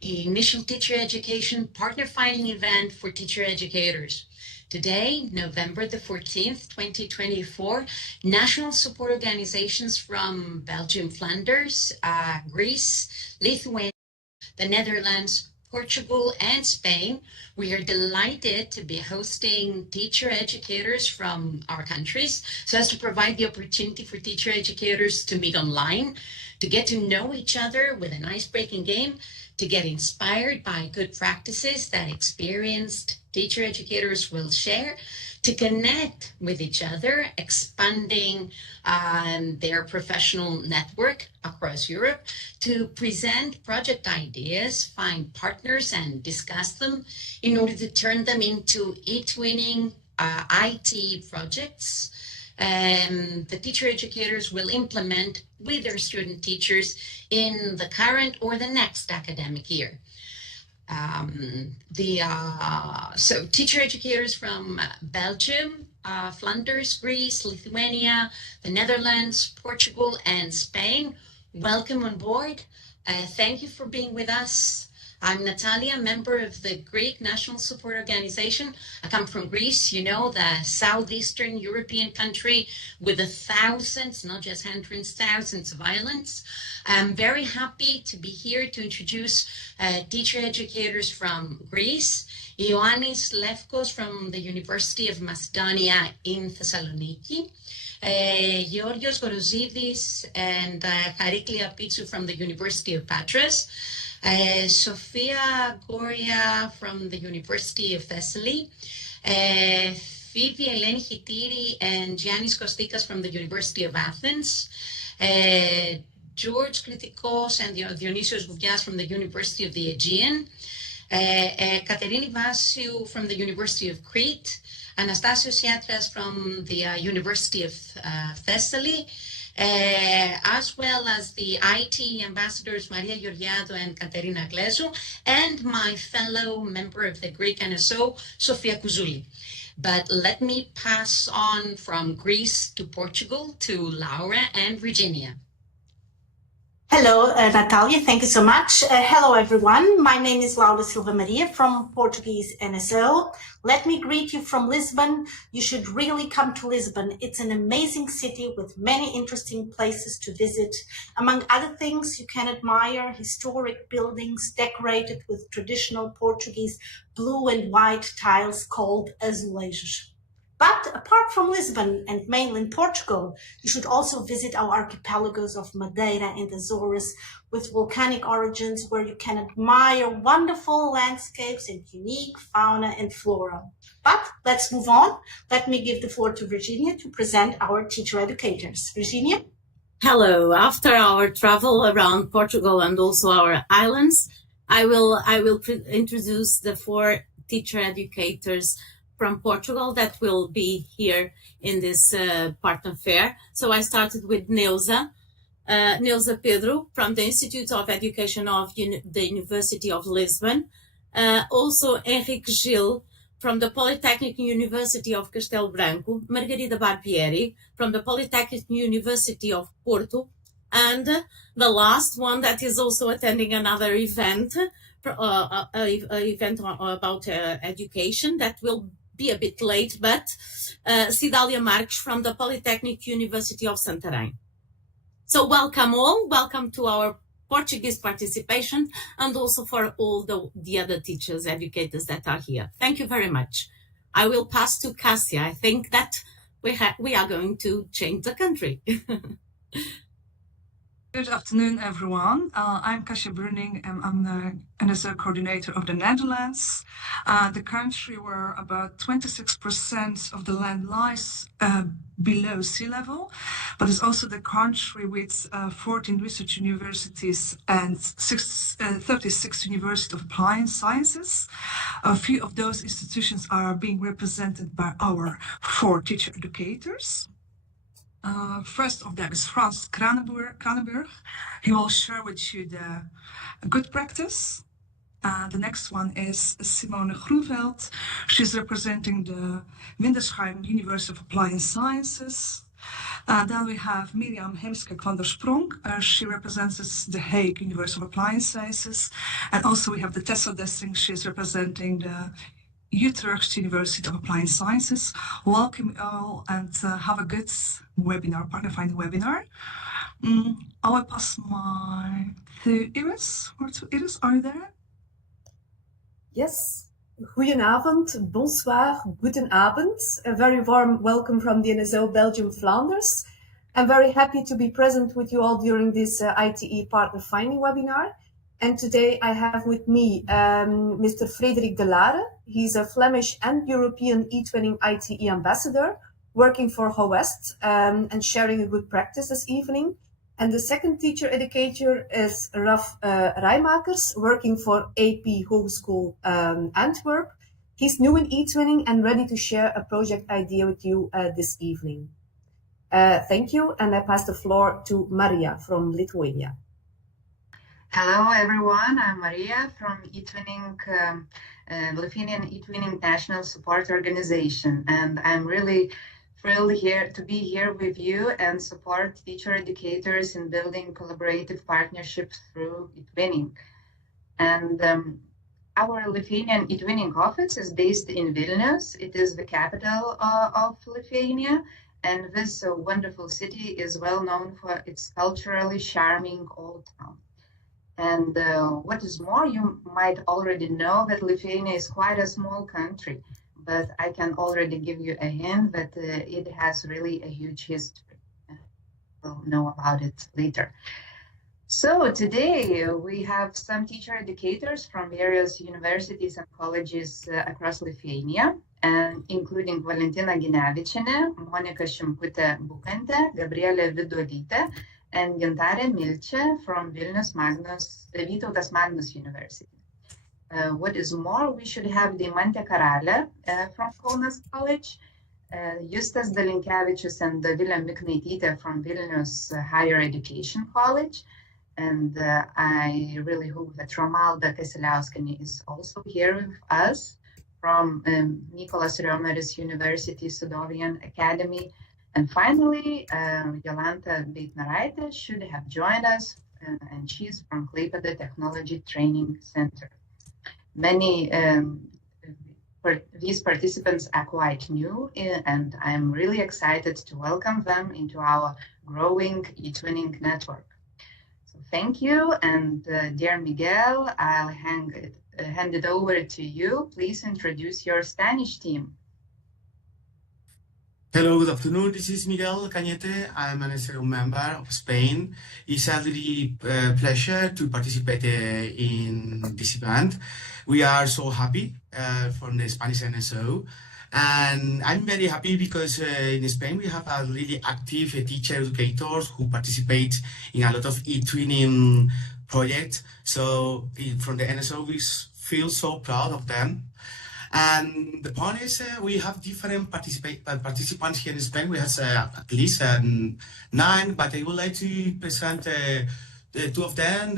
Initial teacher education partner finding event for teacher educators. Today, November the 14th, 2024, national support organizations from Belgium, Flanders, Greece, Lithuania, the Netherlands, Portugal, and Spain. We are delighted to be hosting teacher educators from our countries so as to provide the opportunity for teacher educators to meet online, to get to know each other with an ice-breaking game, to get inspired by good practices that experienced teacher educators will share, to connect with each other, expanding their professional network across Europe, to present project ideas, find partners, and discuss them in order to turn them into eTwinning ITE projects. The teacher educators will implement with their student teachers in the current or the next academic year. So teacher educators from Belgium, Flanders, Greece, Lithuania, the Netherlands, Portugal, and Spain, welcome on board. Thank you for being with us. I'm Natalia, member of the Greek National Support Organization. I come from Greece, you know, the southeastern European country with the thousands, not just hundreds, thousands of islands. I'm very happy to be here to introduce teacher educators from Greece. Ioannis Lefkos from the University of Macedonia in Thessaloniki. Georgios Gorozidis and Chariklia Pitsou from the University of Patras. Sofia Goria from the University of Thessaly. Phoebe Eleni Hitiri and Giannis Kostikas from the University of Athens. George Kritikos and Dionysios Gouvias from the University of the Aegean. Katerini Vasiou from the University of Crete. Anastasios Yatras from the University of Thessaly. As well as the ITE ambassadors Maria Georgiadou and Katerina Glezou, and my fellow member of the Greek NSO, Sofia Kouzouli. But let me pass on from Greece to Portugal to Laura and Virginia. Hello, Natalia. Thank you so much. Hello, everyone. My name is Laura Silva Maria from Portuguese NSO. Let me greet you from Lisbon. You should really come to Lisbon. It's an amazing city with many interesting places to visit. Among other things, you can admire historic buildings decorated with traditional Portuguese blue and white tiles called azulejos. But apart from Lisbon and mainland Portugal, you should also visit our archipelagos of Madeira and Azores with volcanic origins, where you can admire wonderful landscapes and unique fauna and flora. But let's move on. Let me give the floor to Virginia to present our teacher educators. Virginia? Hello. After our travel around Portugal and also our islands, I will introduce the 4 teacher educators from Portugal that will be here in this partner fair. So I started with Neuza Pedro from the Institute of Education of the University of Lisbon. Also Henrique Gil from the Polytechnic University of Castelo Branco, Margarida Barbieri from the Polytechnic University of Porto, and the last one that is also attending another event, event about education that will be a bit late, but Cidália Marques from the Polytechnic University of Santarém. So welcome all, welcome to our Portuguese participation, and also for all the other teachers, educators that are here. Thank you very much. I will pass to Cassia. I think that we are going to change the country. Good afternoon, everyone. I'm Kasia Bruning, and I'm the NSO coordinator of the Netherlands. The country where about 26% of the land lies below sea level, but it's also the country with 14 research universities and 36 universities of applied sciences. A few of those institutions are being represented by our 4 teacher educators. First of them is Frans Kranenburg. He will share with you the good practice. The next one is Simone Groenveld. She's representing the Windesheim University of Applied Sciences. Then we have Mirjam Heemskerk van der Sprong. She represents the Hague University of Applied Sciences. And also we have the Tessa Dessing. She's representing the Utrecht University of Applied Sciences. Welcome all and have a good webinar, partner finding webinar. I will pass to Iris. Or to Iris, are you there? Yes. Goedenavond, bonsoir, goedenavond. A very warm welcome from the NSO Belgium Flanders. I'm very happy to be present with you all during this ITE partner finding webinar. And today I have with me Mr. Frederik de Lare. He's a Flemish and European eTwinning ITE ambassador working for HOWEST and sharing a good practice this evening. And the second teacher educator is Raf Rijmakers, working for AP Hogeschool Antwerp. He's new in eTwinning and ready to share a project idea with you this evening. Thank you, and I pass the floor to Maria from Lithuania. Hello, everyone. I'm Maria from eTwinning, Lithuanian eTwinning National Support Organization, and I'm really thrilled to be here with you and support teacher educators in building collaborative partnerships through eTwinning. And our Lithuanian eTwinning office is based in Vilnius. It is the capital of Lithuania, and this wonderful city is well known for its culturally charming old town. And what is more, you might already know that Lithuania is quite a small country, but I can already give you a hint that it has really a huge history. We'll know about it later. So today we have some teacher educators from various universities and colleges across Lithuania, and including Valentina Ginevičienė, Monika Šimkutė-Bukantė, Gabrielė Viduolytė, and Gintarė Milčė from Vytautas Magnus University. What is more, we should have Deimantė Karalė from Kaunas College, Justas Dalinkevičius and Dovilė Miknaitytė from Vilnius Higher Education College. And I really hope that Romalda Kasiliauskienė is also here with us from Mykolas Riomeris University Sudovian Academy. And finally, Jolanta Beitnaraitė should have joined us, and she's from Klaipėda Technology Training Center. Many these participants are quite new, and I'm really excited to welcome them into our growing eTwinning network. So thank you, and dear Miguel, I'll hand it over to you. Please introduce your Spanish team. Hello, good afternoon. This is Miguel Cañete. I'm an NSO member of Spain. It's a really pleasure to participate in this event. We are so happy from the Spanish NSO. And I'm very happy because in Spain we have a really active teacher educators who participate in a lot of eTwinning projects. So from the NSO, we feel so proud of them. And the point is, we have different participants here in Spain. We have at least 9, but I would like to present two of them.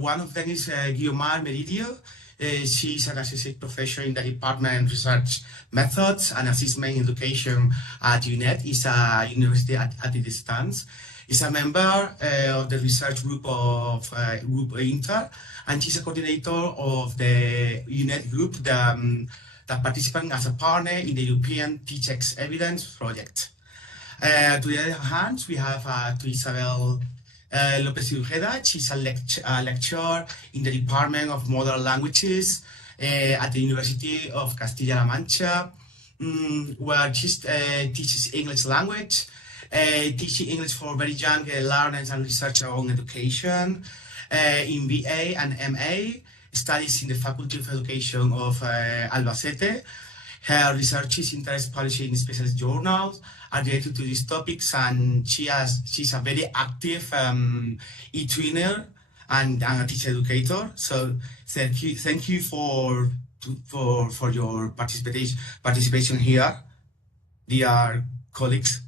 One of them is Guiomar Meridio. She's an associate professor in the Department Research Methods and Assessment in Education at UNED. It's a university at a distance. Is a member of the research group of Group Inter, and she's a coordinator of the UNED group, that participant as a partner in the European TeachX Evidence project. To the other hand, we have to Isabel Lopez Ujeda. She's a lecturer in the Department of Modern Languages at the University of Castilla-La Mancha, where she teaches English language, teaching English for very young learners and researchers on education, in BA and MA, studies in the Faculty of Education of Albacete. Her research is interest publishing in specialist journals are related to these topics, and she's a very active eTwinner and a teacher educator. So thank you for your participation here, dear colleagues.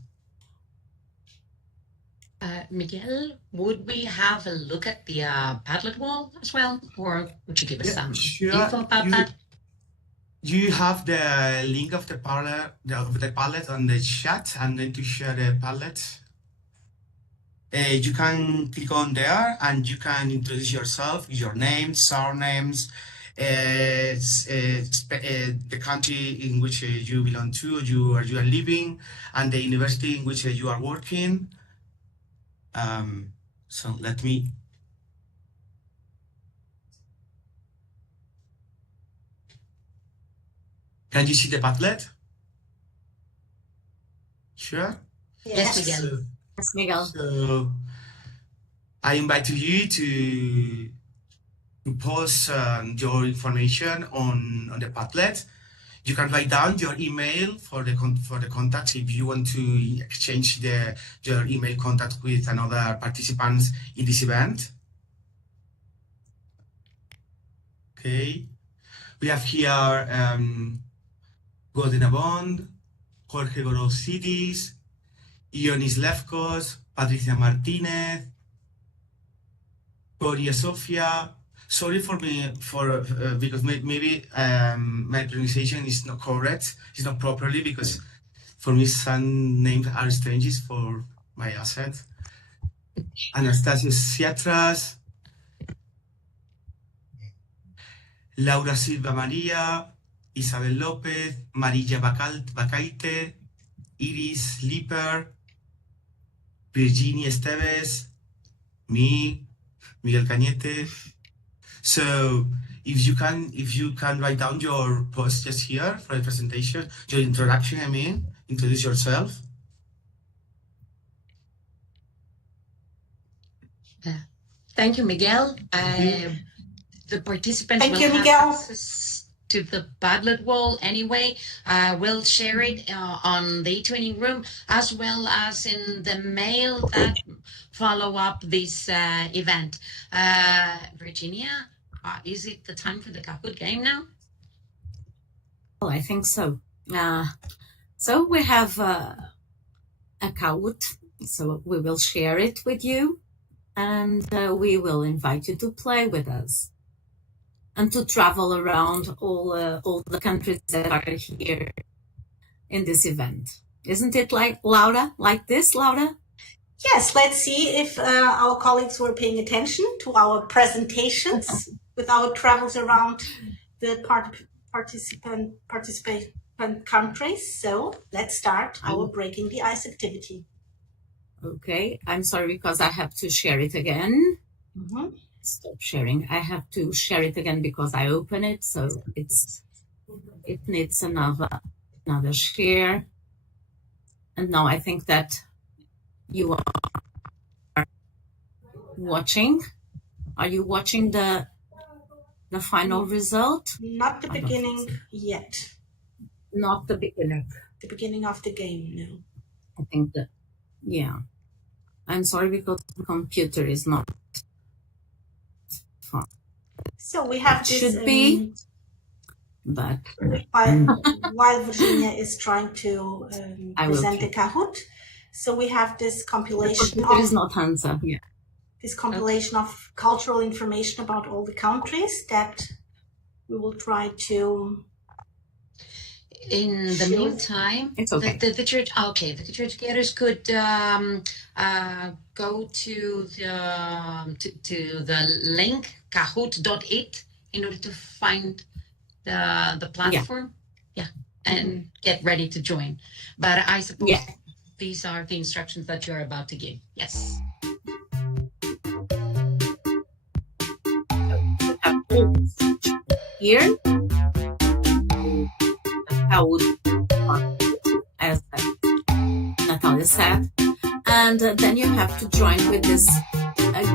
Miguel, would we have a look at the Padlet wall as well, or would you give us some info about that? You have the link of the Padlet on the chat. I'm going to share the Padlet. You can click on there and you can introduce yourself, your name, surnames, the country in which you belong to, you are living, and the university in which you are working. So let me. Can you see the Padlet? Sure. Yes, Miguel. Yes, Miguel. So I invite you to post your information on the Padlet. You can write down your email for the contact if you want to exchange your email contact with another participants in this event. Okay, we have here Golden Bond, Jorge Gorosidis, Ionis Lefkos, Patricia Martinez, Gloria Sofia. Sorry for me because maybe my pronunciation is not correct. It's not properly because for me some names are strange for my asset. Anastasios Siatras, Laura Silva Maria, Isabel López, Marilla Bacaite, Iris Lipper, Virginia Esteves, me, Miguel Cañete. So if you can write down your post just here for the presentation, your introduction, introduce yourself. Thank you, Miguel. The participants Thank will you, have Miguel. access to the Padlet wall anyway. We'll share it on the eTwinning room as well as in the mail that follow up this event. Virginia, is it the time for the Kahoot game now? Well, I think so. So we have a Kahoot, so we will share it with you, and we will invite you to play with us and to travel around all the countries that are here in this event. Isn't it like Laura? Like this, Laura? Yes, let's see if our colleagues were paying attention to our presentations with our travels around the participant countries. So let's start our Breaking the Ice activity. Okay, I'm sorry because I have to share it again. Mm-hmm. Stop sharing. I have to share it again because I open it, so it needs another share. And now I think that you are watching. Are you watching the final result? Not the beginning yet. Not the beginning. The beginning of the game, no. I think that, yeah. I'm sorry because the computer is not fun. So we have this. Should be, but while Virginia is trying to present the Kahoot, so we have this compilation. There is not answer. Yeah. This compilation of cultural information about all the countries that we will try to. In the meantime, it's okay. The teacher educators could go to the link kahoot.it in order to find the platform, and get ready to join. But I suppose these are the instructions that you're about to give. Yes. Here, Kahoot, as Natalia said, and then you have to join with this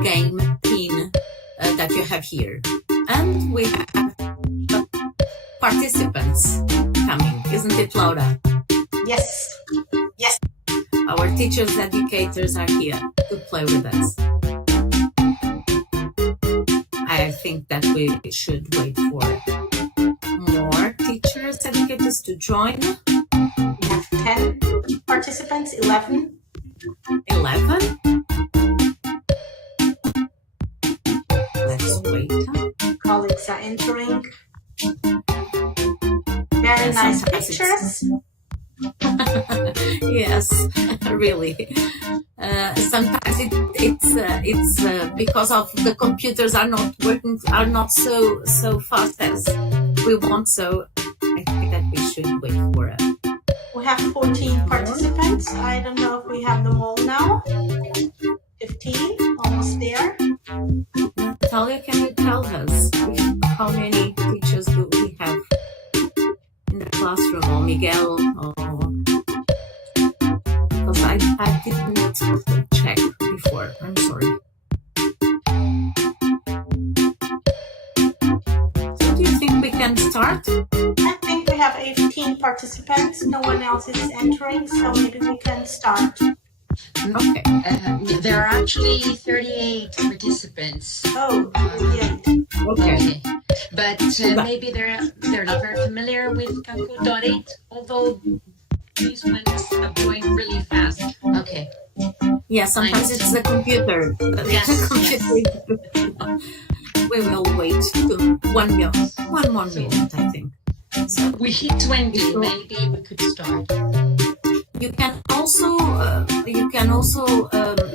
game pin that you have here. And we have participants coming, isn't it, Laura? Yes. Yes. Our teachers, educators are here to play with us. I think that we should wait for more teachers, educators to join. We have 10 participants, 11. 11. Let's wait. Colleagues are entering. Very nice sometimes pictures. Yes, really. Sometimes it's because of the computers are not working, are not so fast as we want. So I think that we should wait for it. We have 14 participants. I don't know if we have them all now. 15, almost there. Natalia, can you tell us how many teachers do we have in the classroom, or Miguel, or because I didn't check before. I'm sorry. So do you think we can start? I think we have 18 participants. No one else is entering, so maybe we can start. Okay. There are actually 38 participants. Oh, yeah. Okay. But maybe they're not very familiar with Kahoot.8, although these ones are going really fast. Okay. Yeah, sometimes it's the computer. Yes, We will wait to 1 minute. One more minute, I think. So We hit 20. Maybe we could start. you can also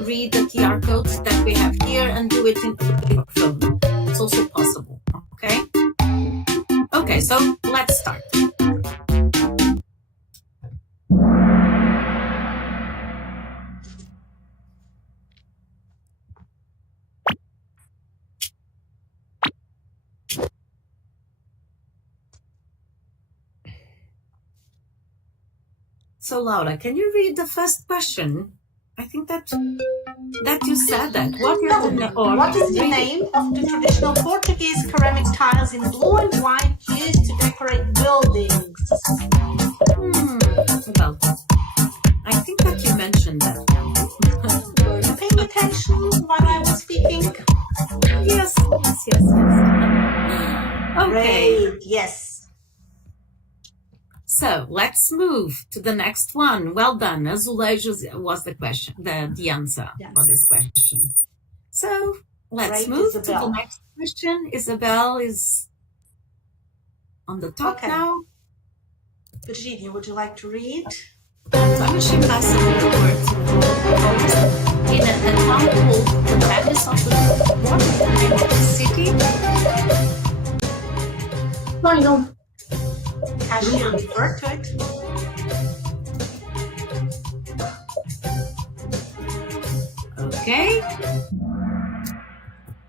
read the QR codes that we have here and do it in your phone. It's also possible. Okay. Okay, so let's start. So Laura, can you read the first question? I think that you said that. What is the name of the traditional Portuguese ceramic tiles in blue and white used to decorate buildings? Well, I think that you mentioned that. Were you paying attention while I was speaking? Yes. Okay. Great, yes. So let's move to the next one. Well done. Azulejos was the question, the answer for this question. So let's move to the next question. Isabel is on the top now. Virginia, would you like to read? Vamos chamar sobre o word. In a town called the Flanders of the what is the name of the city? No. Has she referred to it? Okay.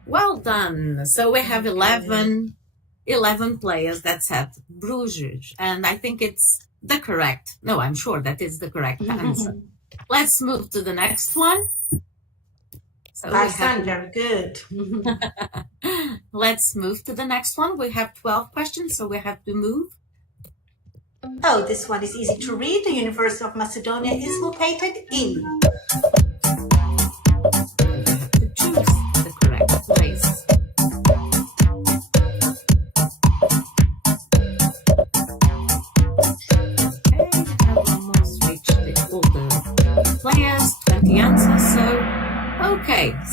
Well done. So we have 11 players that said Bruges, and I think it's the correct. No, I'm sure that is the correct answer. Let's move to the next one. So Very good. Let's move to the next one. We have 12 questions, so we have to move. Oh, this one is easy to read. The University of Macedonia is located in. You have to choose the correct place. Okay, we have almost reached all the players, 20 answers.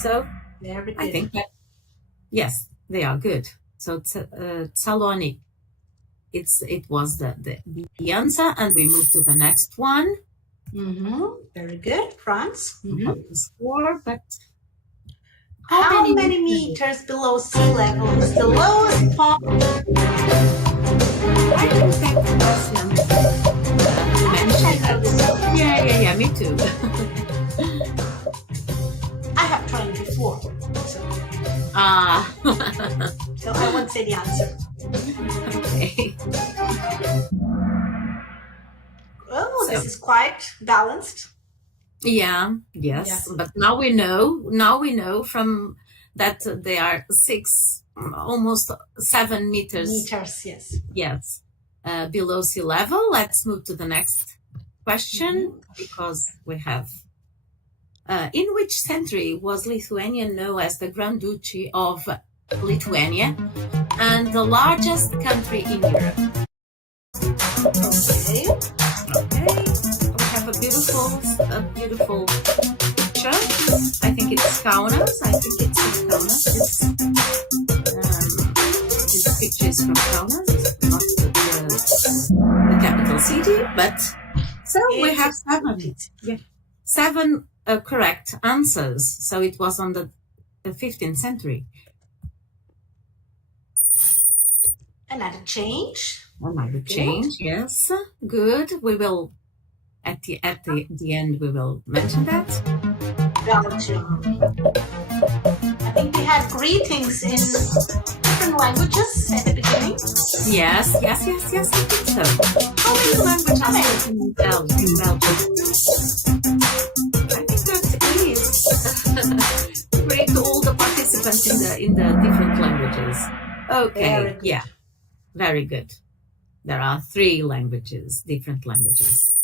So Very good. I think that yes, they are good. So Salonic. It was the answer, and we move to the next one. Very good, France. Not the score, but how many meters below sea level is the lowest point? I think that was mentioned that. Yeah, me too. I have tried before, so I won't say the answer. Okay. Oh, this is quite balanced. Yeah, yes. But now we know from that they are almost 7 meters. Yes. Below sea level. Let's move to the next question because we have. In which century was Lithuania known as the Grand Duchy of Lithuania and the largest country in Europe? Okay. We have a beautiful picture. I think it's Kaunas. This picture is from Kaunas. Not the capital city, but so we have seven correct answers. So it was on the 15th century. Another change. Another change, yes. Good. We will at the end we will mention that. Belgium. I think we had greetings in different languages at the beginning. Yes, I think so. How many languages are in Belgium? I think that is great. All the participants in the different languages. Okay, yeah, very good. There are 3 languages, different languages.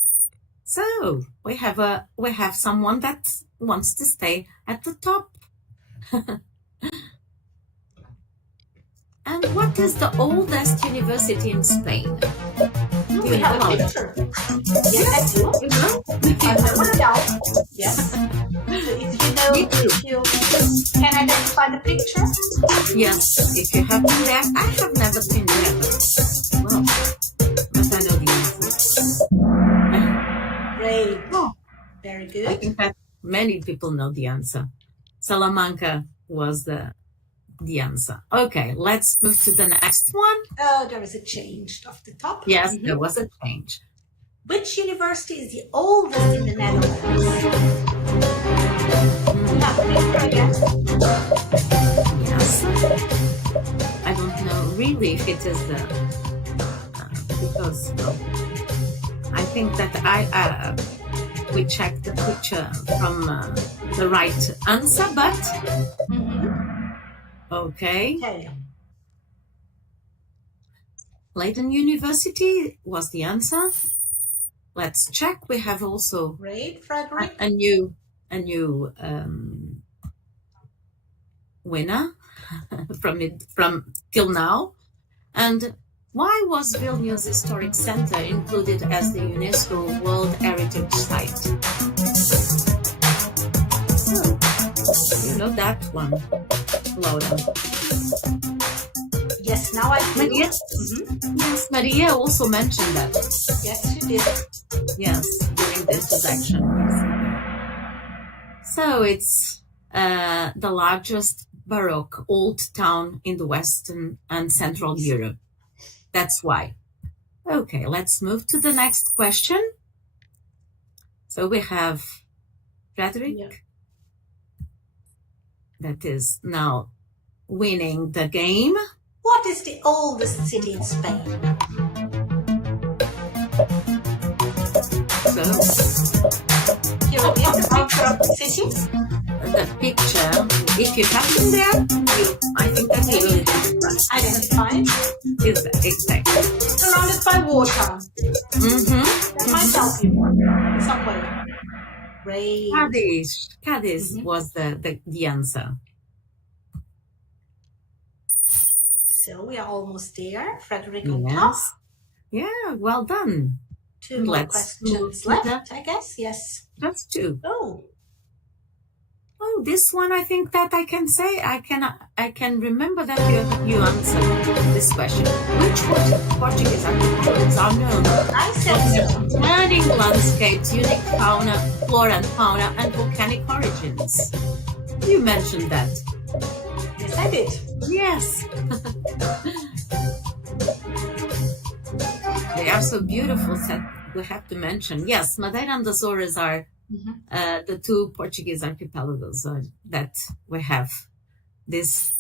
So we have someone that wants to stay at the top. And what is the oldest university in Spain? We have a picture. Yes, I do. You know? I know down. Yes. If you can identify the picture? Yes, if you have been there. I have never been there, but I know the answer. Great. Oh, very good. I think that many people know the answer. Salamanca was the answer. Okay, let's move to the next one. Oh, there is a change off the top. Yes, there was a change. Which university is the oldest in the Netherlands? Yes. I don't know really if it is the because I think that we checked the picture from the right answer, but okay. Leiden University was the answer. Let's check. We have also Great, Frederick. a new winner from till now. And why was Vilnius Historic Center included as the UNESCO World Heritage Site? So, you know that one, Laura. Yes, now I do. Maria? Yes, Maria also mentioned that. Yes, she did. Yes, during the introduction. Yes. So it's the largest Baroque old town in the Western and Central Europe. That's why. Okay, let's move to the next question. So we have Frederick. That is now winning the game. What is the oldest city in Spain? So Here we have the picture of the city. the picture, if you have been there, I think that you will Identify. is exactly. Surrounded by water. That might help you in some way. Great. Cadiz was the answer. So we are almost there. Frederick on top. Yeah, well done. 2 more questions left, I guess. Yes. That's 2. Oh, This one I think that I can say I can remember that you answered this question. Which Portuguese archipelagos are known I said so. for stunning landscapes, unique fauna, flora and fauna, and volcanic origins? You mentioned that. Yes, I did. Yes. They are so beautiful that we have to mention. Yes, Madeira and Azores are the 2 Portuguese archipelagos that we have this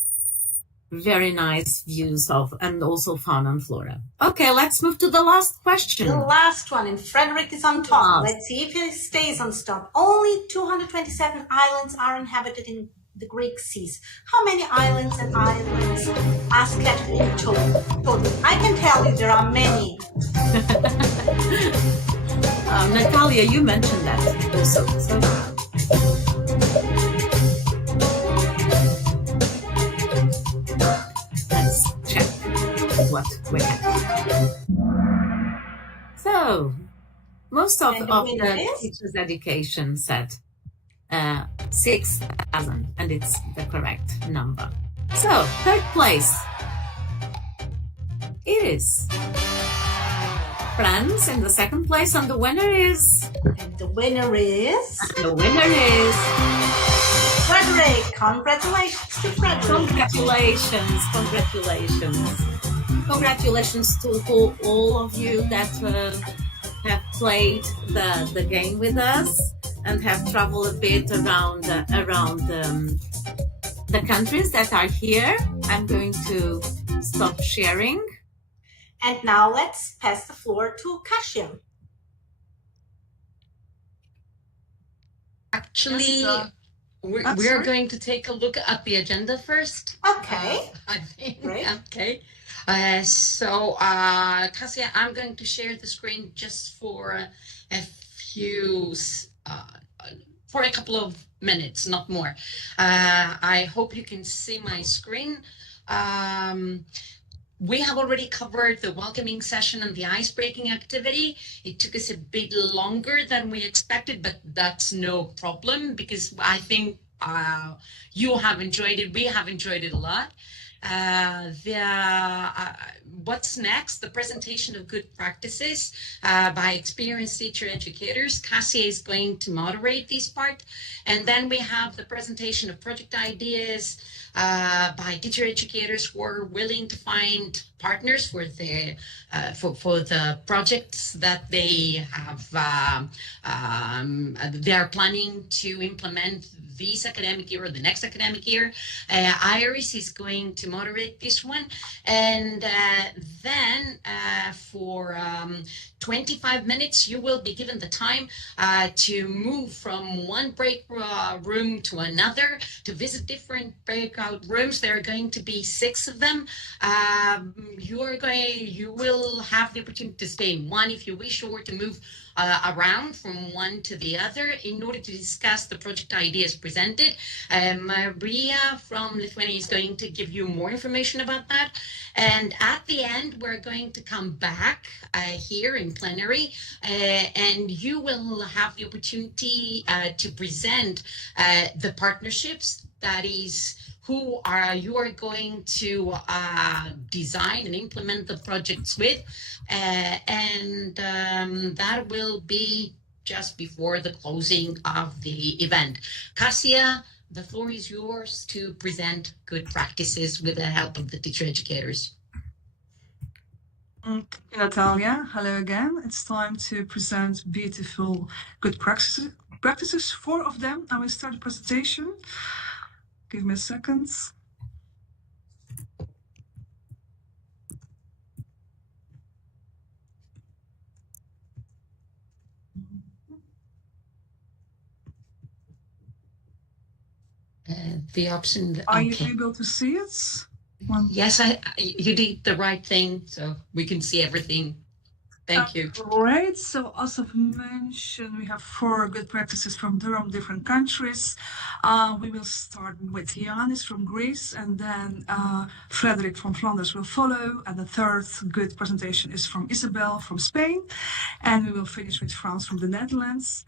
very nice views of, and also fauna and flora. Okay, let's move to the last question. The last one, and Frederick is on top. Let's see if he stays on top. Only 227 islands are inhabited in the Greek seas. How many islands and islands are scattered in total? I can tell you there are many. Natalia, you mentioned that also. So. Let's check what we have. So, most of the teacher's education said 6,000, and it's the correct number. So, third place, it is France in the second place, and the winner is... And the winner is... Frederick. Congratulations to Frederick. Congratulations to all of you that have played the game with us and have traveled a bit around the countries that are here. I'm going to stop sharing. And now let's pass the floor to Kasia. Actually, Yes, we're going to take a look at the agenda first. Okay. I think. Great. Okay. Kasia, I'm going to share the screen just for for a couple of minutes, not more. I hope you can see my screen. We have already covered the welcoming session and the ice-breaking activity. It took us a bit longer than we expected, but that's no problem because I think you have enjoyed it. We have enjoyed it a lot. What's next? The presentation of good practices by experienced teacher educators. Kasia is going to moderate this part. And then we have the presentation of project ideas by teacher educators who are willing to find partners for the projects that they have. They are planning to implement this academic year or the next academic year. Iris is going to moderate this one. And then for 25 minutes, you will be given the time to move from one break room to another, to visit different breakout rooms. There are going to be 6 of them. You will have the opportunity to stay in one if you wish, or to move around from one to the other in order to discuss the project ideas presented. Maria from Lithuania is going to give you more information about that. And at the end, we're going to come back here in plenary, and you will have the opportunity to present the partnerships, that is, who you are going to design and implement the projects with, and that will be just before the closing of the event. Kasia, the floor is yours to present good practices with the help of the teacher educators. Natalia, hello again. It's time to present beautiful good practices, 4 of them. I will start the presentation. Give me a second. The option. Are Okay. you able to see it? Yes, you did the right thing, so we can see everything. Thank you. Great. So as I've mentioned, we have 4 good practices from different countries. We will start with Yanis from Greece, and then Frederick from Flanders will follow. And the third good presentation is from Isabel from Spain. And we will finish with France from the Netherlands.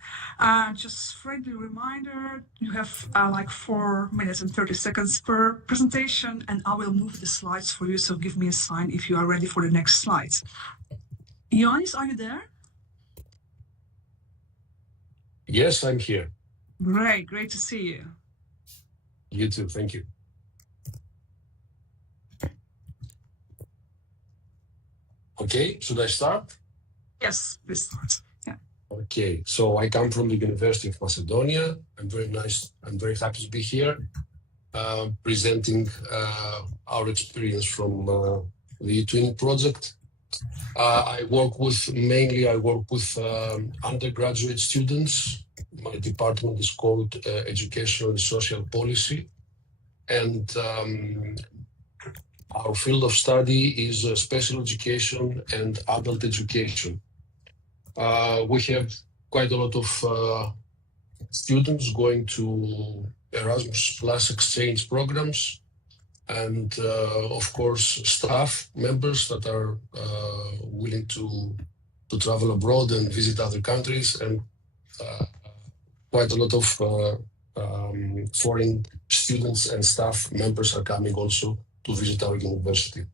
Just friendly reminder, you have like 4 minutes and 30 seconds per presentation, and I will move the slides for you. So give me a sign if you are ready for the next slides. Yanis, are you there? Yes, I'm here. Great to see you. You too, thank you. Okay, should I start? Yes, please start. Yeah. Okay, so I come from the University of Macedonia. I'm very happy to be here, presenting our experience from the eTwinning project. I work with undergraduate students. My department is called Educational and Social Policy, and our field of study is special education and adult education. We have quite a lot of students going to Erasmus Plus exchange programs, and of course staff members that are willing to travel abroad and visit other countries, and quite a lot of foreign students and staff members are coming also to visit our university.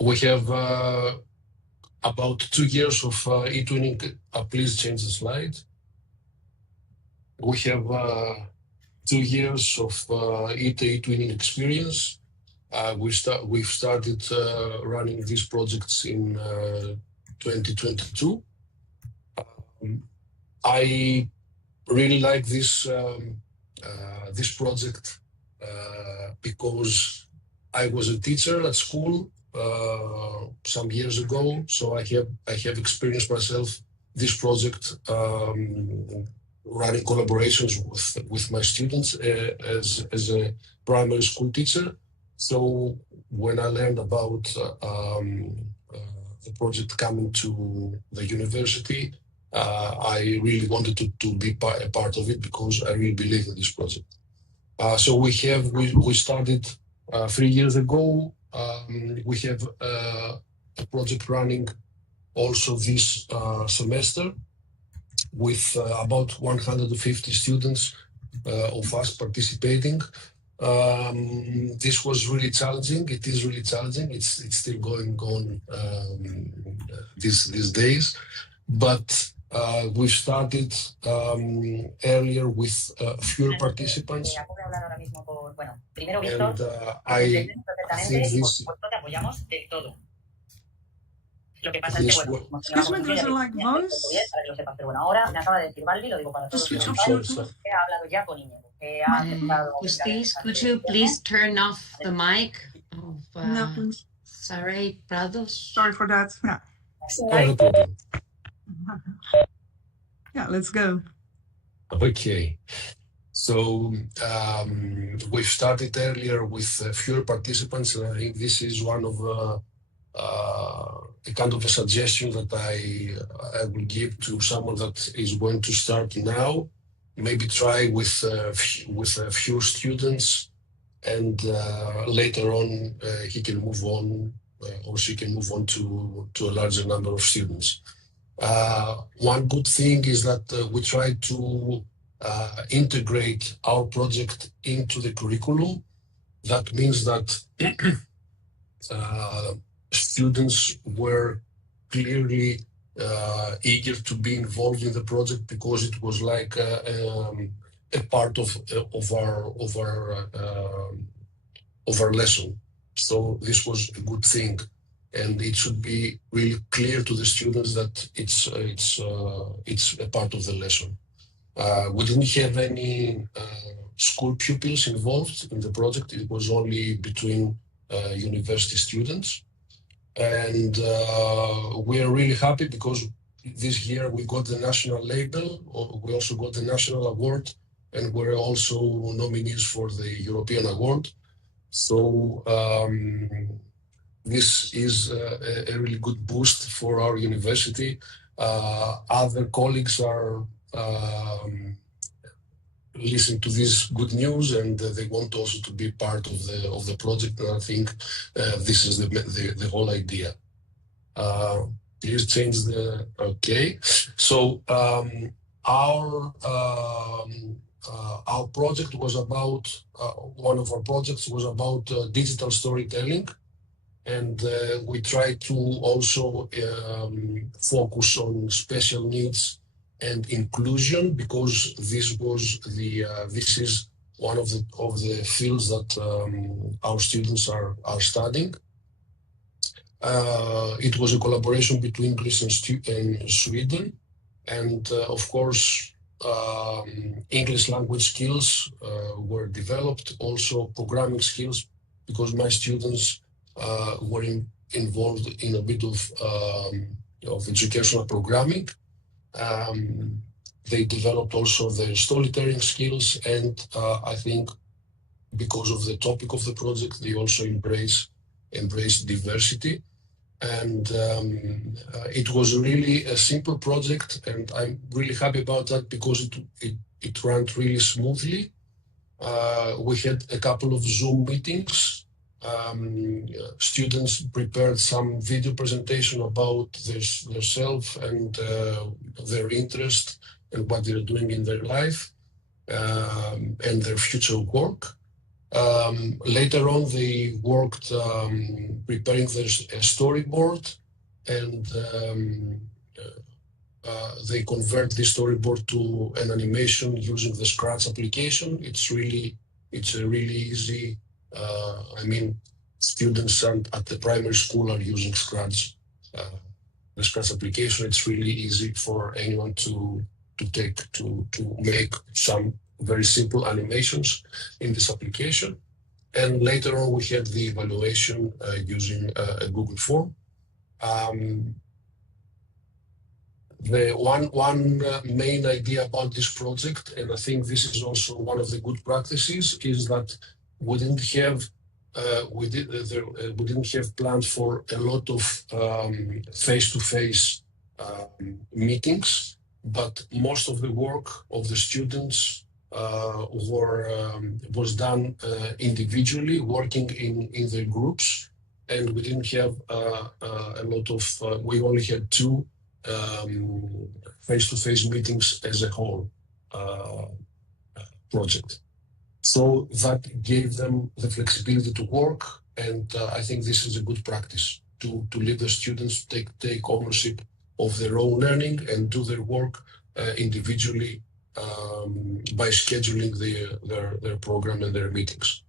We have about 2 years of eTwinning. Please change the slide. We have 2 years of eTwinning experience. We've started running these projects in 2022. I really like this project because I was a teacher at school some years ago, so I have experienced myself this project running collaborations with my students as a primary school teacher. So when I learned about the project coming to the university, I really wanted to be a part of it because I really believe in this project. So we started 3 years ago. We have a project running also this semester with about 150 students of us participating. This was really challenging. It is really challenging. It's still going on these days, but we've started earlier with fewer participants, and I think this Excuse me, there's a like voice. Gustis, could you please turn off the mic of No, please. Saray Prados? Sorry for that. Yeah. no problem. Yeah, let's go. Okay, so we've started earlier with fewer participants, and I think this is one of a kind of a suggestion that I will give to someone that is going to start now. Maybe try with few students, and later on he can move on, or she can move on to a larger number of students. One good thing is that we try to integrate our project into the curriculum. That means that students were clearly eager to be involved in the project because it was like a part of our lesson. So this was a good thing, and it should be really clear to the students that it's a part of the lesson. We didn't have any school pupils involved in the project. It was only between university students. And we are really happy because this year we got the national label, we also got the national award, and we're also nominees for the European award. So this is a really good boost for our university. Other colleagues are listening to this good news, and they want also to be part of the project. And I think this is the whole idea. Please change the okay. So our project was about one of our projects was about digital storytelling, and we try to also focus on special needs and inclusion, because this is one of the fields that our students are studying. It was a collaboration between Greece and Sweden, and of course English language skills were developed, also programming skills, because my students were involved in a bit of educational programming. They developed also their storytelling skills, and I think because of the topic of the project, they also embrace diversity. And it was really a simple project, and I'm really happy about that because it ran really smoothly. We had a couple of Zoom meetings. Students prepared some video presentation about themselves and their interest and what they're doing in their life and their future work. Later on, they worked preparing their storyboard, and they convert the storyboard to an animation using the Scratch application. It's a really easy. I mean, students at the primary school are using Scratch. The Scratch application. It's really easy for anyone to make some very simple animations in this application. And later on, we had the evaluation using a Google form. The one main idea about this project, and I think this is also one of the good practices, is that we didn't have planned for a lot of face-to-face meetings, but most of the work of the students was done individually, working in their groups, and we didn't have a lot of. We only had 2 face-to-face meetings as a whole project. So that gave them the flexibility to work, and I think this is a good practice to leave the students take ownership of their own learning and do their work individually by scheduling their program and their meetings.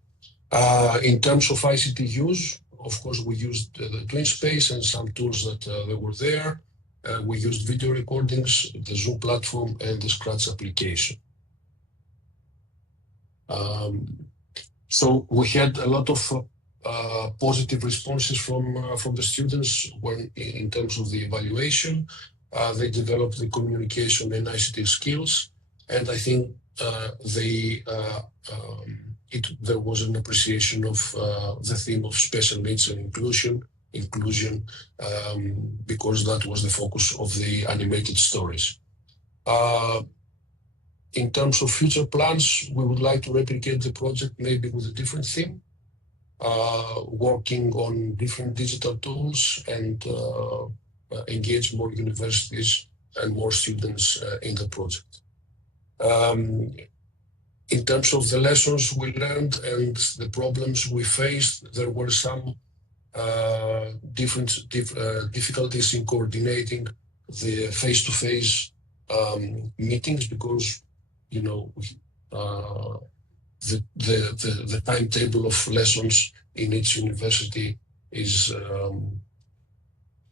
In terms of ICT use, of course, we used the TwinSpace and some tools that were there. We used video recordings, the Zoom platform, and the Scratch application. So we had a lot of positive responses from the students in terms of the evaluation. They developed the communication and ICT skills, and I think there was an appreciation of the theme of special needs and inclusion, because that was the focus of the animated stories. In terms of future plans, we would like to replicate the project maybe with a different theme, working on different digital tools and engage more universities and more students in the project. In terms of the lessons we learned and the problems we faced, there were some difficulties in coordinating the face-to-face meetings, because the timetable of lessons in each university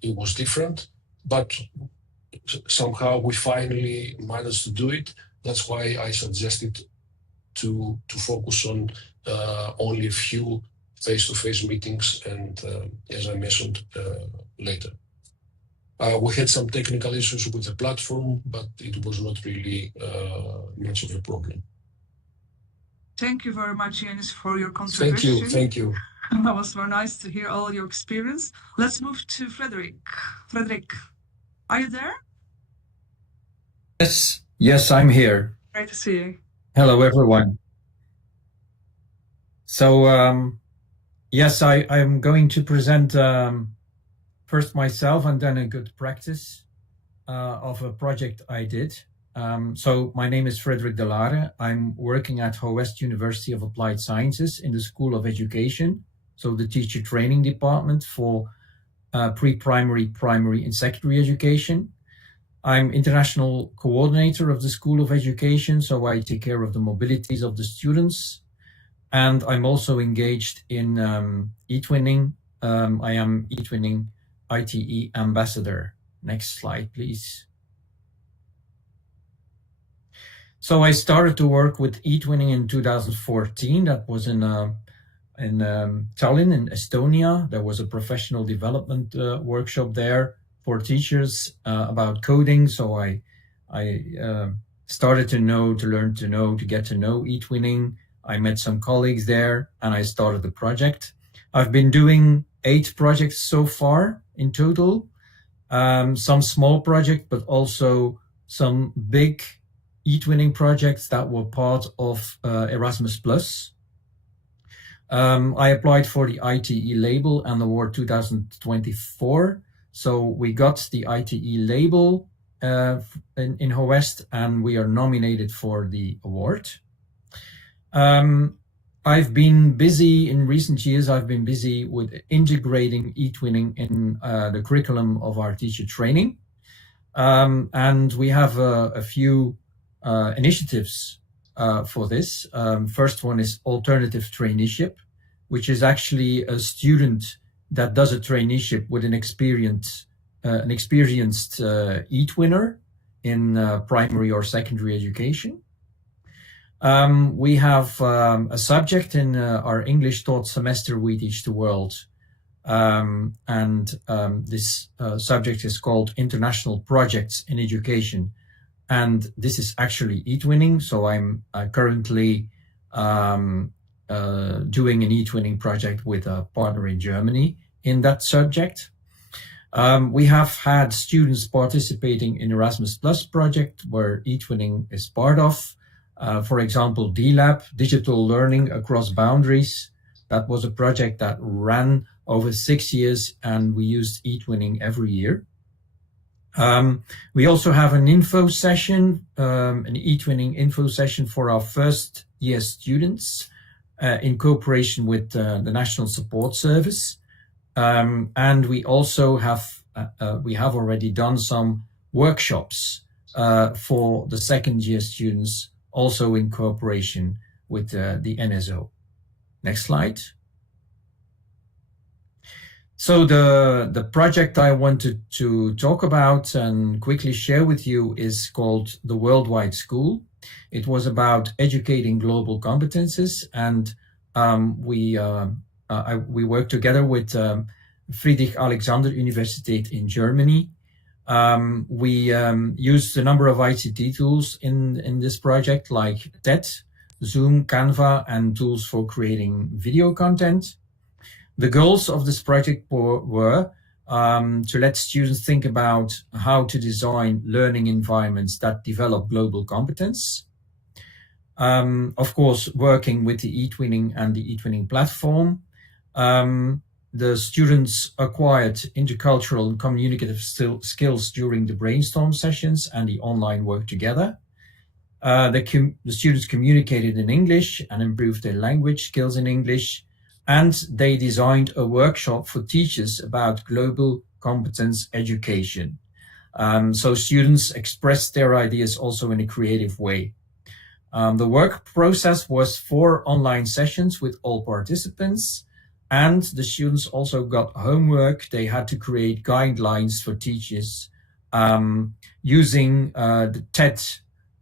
it was different, but somehow we finally managed to do it. That's why I suggested to focus on only a few face-to-face meetings, and as I mentioned later. We had some technical issues with the platform, but it was not really much of a problem. Thank you very much, Yanis, for your contribution. Thank you. That was very nice to hear all your experience. Let's move to Frederick. Frederick, are you there? Yes, I'm here. Great to see you. Hello, everyone. So, yes, I'm going to present first myself and then a good practice of a project I did. So my name is Frederick De Lare. I'm working at West University of Applied Sciences in the School of Education, so the teacher training department for pre-primary, primary and secondary education. I'm international coordinator of the School of Education, so I take care of the mobilities of the students. And I'm also engaged in eTwinning. I am eTwinning ITE ambassador. Next slide, please. So I started to work with eTwinning in 2014. That was in Tallinn, in Estonia. There was a professional development workshop there for teachers about coding. So I started to learn to know, to get to know eTwinning. I met some colleagues there and I started the project. I've been doing 8 projects so far in total. Some small projects, but also some big eTwinning projects that were part of Erasmus+. I applied for the ITE label and award 2024. So we got the ITE label in West, and we are nominated for the award. I've been busy in recent years. I've been busy with integrating eTwinning in the curriculum of our teacher training. And we have a few initiatives for this. First one is alternative traineeship, which is actually a student that does a traineeship with an experienced eTwinner in primary or secondary education. We have a subject in our English taught semester We Teach the World. This subject is called International Projects in Education. And this is actually eTwinning. So I'm currently doing an eTwinning project with a partner in Germany in that subject. We have had students participating in Erasmus Plus project where eTwinning is part of. For example, DLab, Digital Learning Across Boundaries. That was a project that ran over 6 years and we used eTwinning every year. We also have an info session, an eTwinning info session for our first year students in cooperation with the National Support Service. And we also have already done some workshops for the second year students, also in cooperation with the NSO. Next slide. So the project I wanted to talk about and quickly share with you is called the Worldwide School. It was about educating global competences, and we worked together with Friedrich Alexander Universität in Germany. We used a number of ICT tools in this project, like TED, Zoom, Canva, and tools for creating video content. The goals of this project were to let students think about how to design learning environments that develop global competence. Of course, working with the eTwinning and the eTwinning platform. The students acquired intercultural and communicative skills during the brainstorm sessions and the online work together. The students communicated in English and improved their language skills in English. And they designed a workshop for teachers about global competence education. So students expressed their ideas also in a creative way. The work process was 4 online sessions with all participants, and the students also got homework. They had to create guidelines for teachers using the TED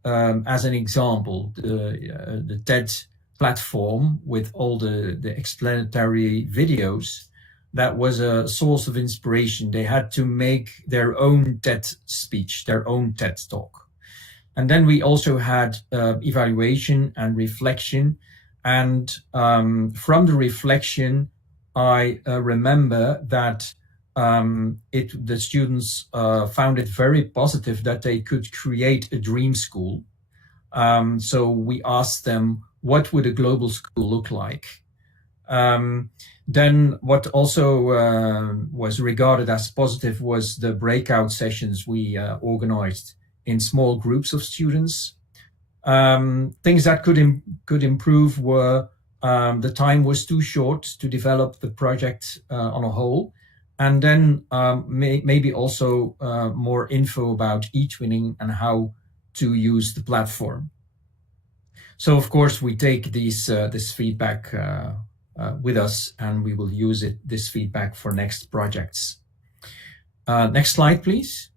as an example, the TED platform with all the explanatory videos. That was a source of inspiration. They had to make their own TED speech, their own TED talk. And then we also had evaluation and reflection. And from the reflection, I remember that the students found it very positive that they could create a dream school. So we asked them, what would a global school look like? Then what also was regarded as positive was the breakout sessions we organized in small groups of students. Things that could improve were the time was too short to develop the project on a whole. And then maybe also more info about eTwinning and how to use the platform. So of course we take this feedback with us, and we will use this feedback for next projects. Next slide, please.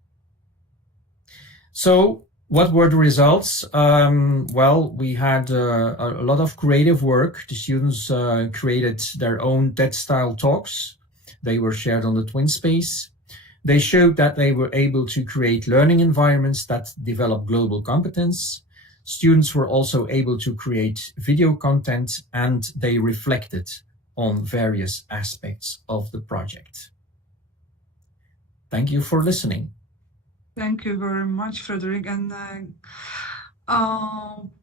So what were the results? Well, we had a lot of creative work. The students created their own TED-style talks. They were shared on the TwinSpace. They showed that they were able to create learning environments that develop global competence. Students were also able to create video content, and they reflected on various aspects of the project. Thank you for listening. Thank you very much, Frederick. And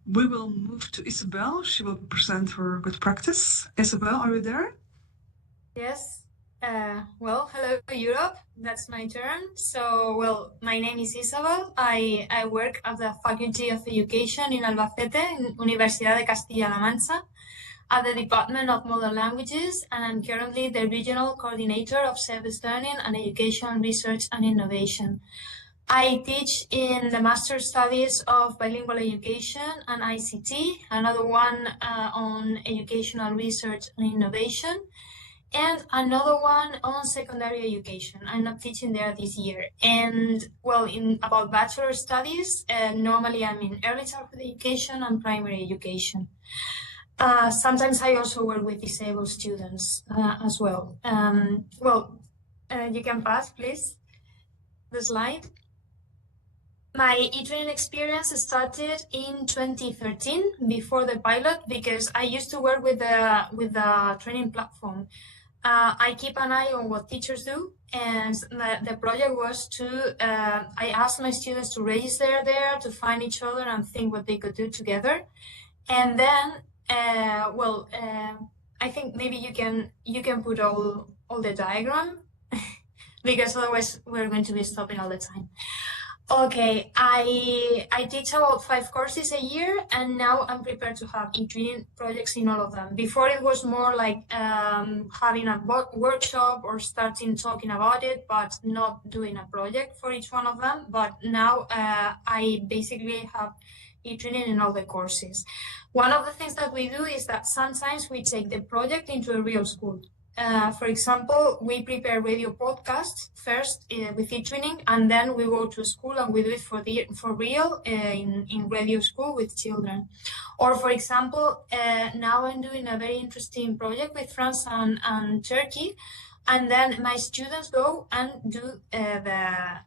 we will move to Isabel. She will present her good practice. Isabel, are you there? Yes. Well, hello Europe, that's my turn. So, well, my name is Isabel. I work at the Faculty of Education in Albacete, in Universidad de Castilla-La Mancha. at the Department of Modern Languages, and I'm currently the Regional Coordinator of Service Learning and Education Research and Innovation. I teach in the Master Studies of Bilingual Education and ICT, another one on Educational Research and Innovation, and another one on secondary education. I'm not teaching there this year. And well, about bachelor studies, normally I'm in early childhood education and primary education. Sometimes I also work with disabled students as well. You can pass, please, the slide. My eTwinning experience started in 2013 before the pilot, because I used to work with the training platform. I keep an eye on what teachers do, and the project was to, I asked my students to register there, to find each other and think what they could do together. And then, I think maybe you can put all the diagram, because otherwise we're going to be stopping all the time. Okay, I teach about 5 courses a year, and now I'm prepared to have eTwinning projects in all of them. Before it was more like having a workshop or starting talking about it, but not doing a project for each one of them. But now I basically have eTwinning in all the courses. One of the things that we do is that sometimes we take the project into a real school. For example, we prepare radio podcasts first with eTwinning, and then we go to school and we do it for real in radio school with children. Or for example, now I'm doing a very interesting project with France and Turkey, and then my students go and do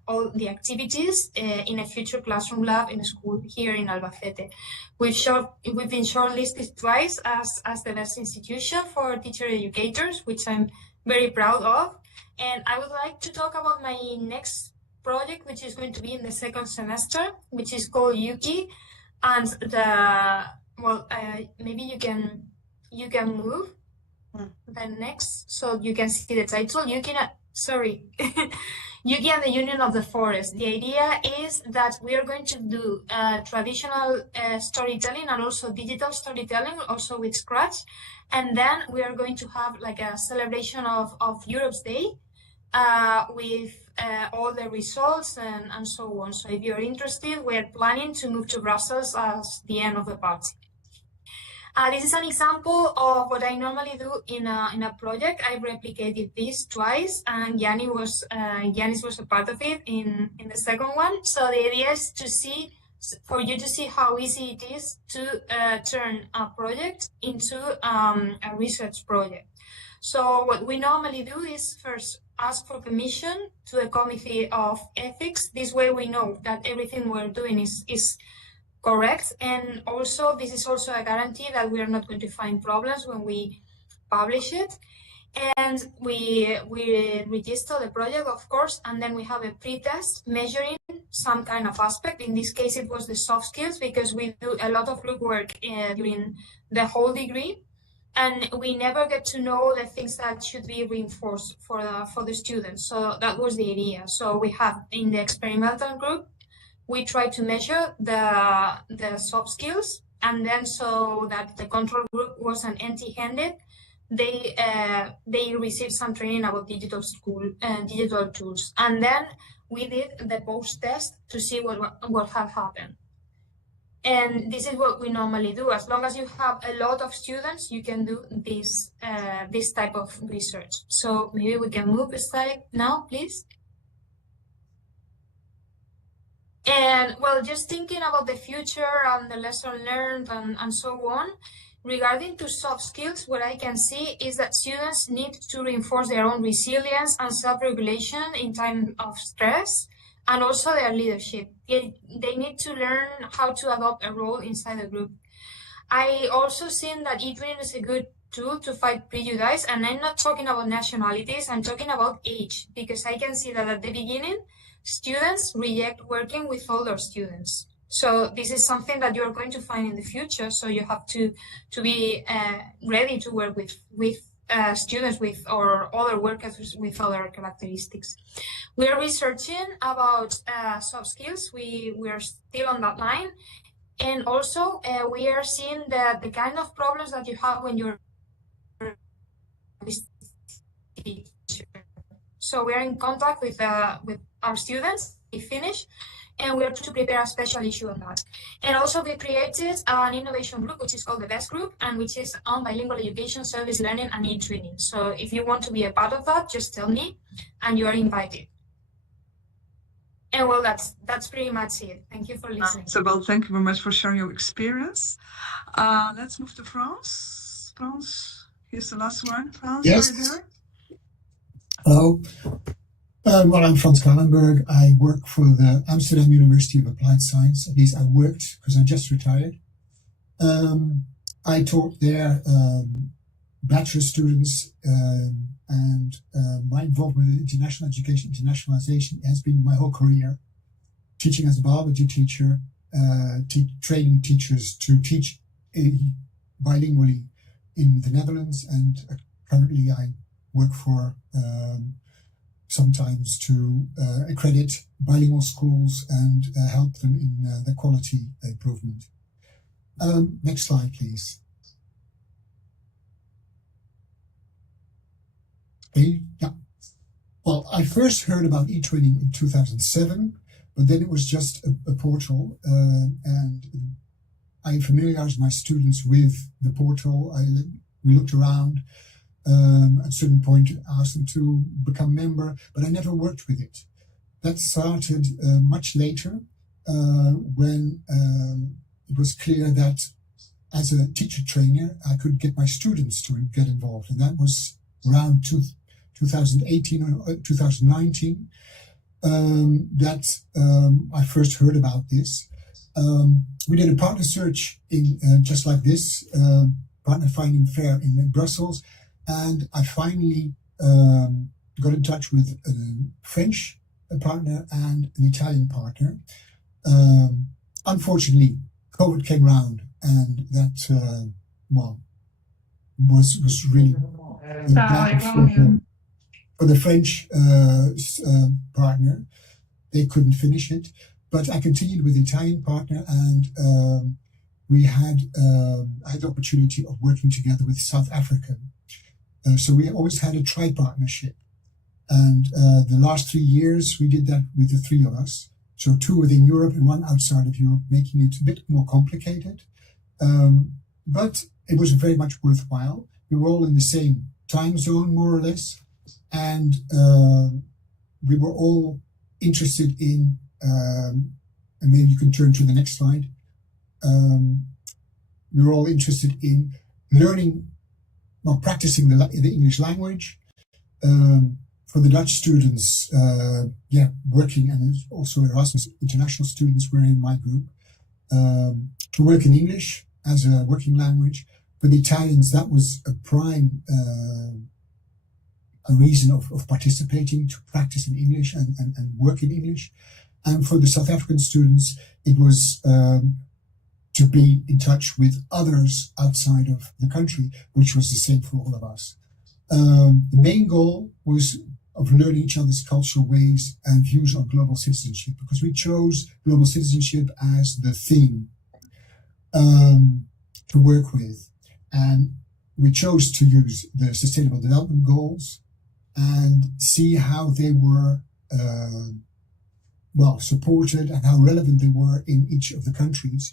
all the activities in a future classroom lab in a school here in Albacete. We've been shortlisted twice as the best institution for teacher educators, which I'm very proud of. And I would like to talk about my next project, which is going to be in the second semester, which is called Yuki. And maybe you can move the next, so you can see the title. Yuki and the Union of the Forest. The idea is that we are going to do traditional storytelling and also digital storytelling, also with Scratch. And then we are going to have like a celebration of Europe's Day with all the results and so on. So if you're interested, we're planning to move to Brussels as the end of the party. This is an example of what I normally do in a project. I replicated this twice, and Yanis was a part of it in the second one. So the idea is for you to see how easy it is to turn a project into a research project. So what we normally do is first ask for permission to the Committee of Ethics. This way we know that everything we're doing is correct, and also this is also a guarantee that we are not going to find problems when we publish it. And we register the project, of course, and then we have a pre-test measuring some kind of aspect. In this case, it was the soft skills, because we do a lot of group work during the whole degree, and we never get to know the things that should be reinforced for the students. So that was the idea. So we have in the experimental group, we try to measure the soft skills, and then so that the control group wasn't empty-handed, they received some training about digital tools, and then we did the post-test to see what had happened. And this is what we normally do. As long as you have a lot of students, you can do this type of research. So maybe we can move the slide now, please. And well, just thinking about the future and the lesson learned and so on, regarding to soft skills, what I can see is that students need to reinforce their own resilience and self-regulation in time of stress, and also their leadership. They need to learn how to adopt a role inside the group. I also seen that eTwinning is a good tool to fight prejudice, and I'm not talking about nationalities, I'm talking about age, because I can see that at the beginning, students reject working with older students. So this is something that you're going to find in the future. So you have to be ready to work with students or other workers with other characteristics. We are researching about soft skills. We are still on that line. And also, we are seeing the kind of problems that you have when you're teacher. So we are in contact with our students, they finish, and we are trying to prepare a special issue on that. And also we created an innovation group, which is called the BEST group, and which is on bilingual education, service learning, and eTwinning. So if you want to be a part of that, just tell me, and you are invited. And well, that's pretty much it. Thank you for listening. Isabel, thank you very much for sharing your experience. Let's move to France. France, here's the last one. France, yes. Are you there? Hello. Well, I'm Frans Kallenberg. I work for the Amsterdam University of Applied Science. At least I worked because I just retired. I taught there bachelor students, and my involvement with international education, internationalization has been my whole career. Teaching as a biology teacher, training teachers to teach bilingually in the Netherlands, and currently I work for sometimes to accredit bilingual schools and help them in their quality improvement. Next slide, please. Okay, yeah. Well, I first heard about eTwinning in 2007, but then it was just a portal, and I familiarized my students with the portal. We looked around. At a certain point, asked them to become a member, but I never worked with it. That started much later, when it was clear that as a teacher trainer, I could get my students to get involved, and that was around 2018 or 2019 that I first heard about this. We did a partner search in just like this, partner finding fair in Brussels, and I finally got in touch with a French partner and an Italian partner. Unfortunately, COVID came round, and that was really bad for the French partner. They couldn't finish it, but I continued with the Italian partner, and we had I had the opportunity of working together with South Africa. So we always had a tri-partnership, and the last 3 years we did that with the three of us. So 2 within Europe and 1 outside of Europe, making it a bit more complicated. But it was very much worthwhile. We were all in the same time zone, more or less, and we were all interested in, and maybe you can turn to the next slide. We were all interested in learning, practicing the English language. For the Dutch students, working, and also Erasmus international students were in my group, to work in English as a working language. For the Italians, that was a prime a reason of participating, to practice in English and work in English. And for the South African students, it was to be in touch with others outside of the country, which was the same for all of us. The main goal was of learning each other's cultural ways and views on global citizenship, because we chose global citizenship as the theme to work with. And we chose to use the Sustainable Development Goals and see how they were supported and how relevant they were in each of the countries.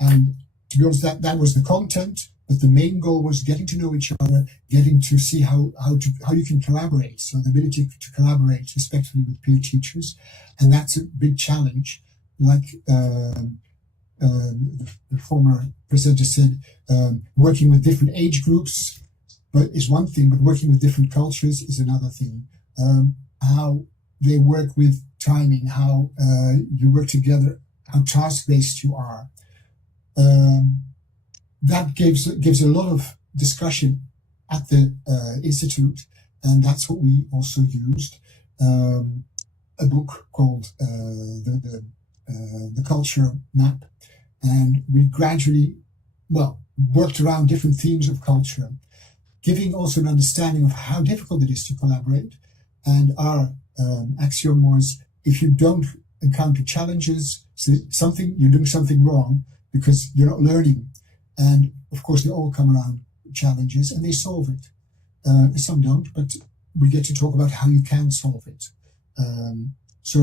And to be honest, that was the content, but the main goal was getting to know each other, getting to see how you can collaborate. So the ability to collaborate respectfully with peer teachers, and that's a big challenge. Like the former presenter said, working with different age groups is one thing, but working with different cultures is another thing. How they work with timing, how you work together, how task-based you are. That gives a lot of discussion at the institute, and that's what we also used. A book called the Culture Map, and we gradually worked around different themes of culture, giving also an understanding of how difficult it is to collaborate. And our axiom was, if you don't encounter challenges, you're doing something wrong, because you're not learning. And of course, they all come around challenges and they solve it. Some don't, but we get to talk about how you can solve it. So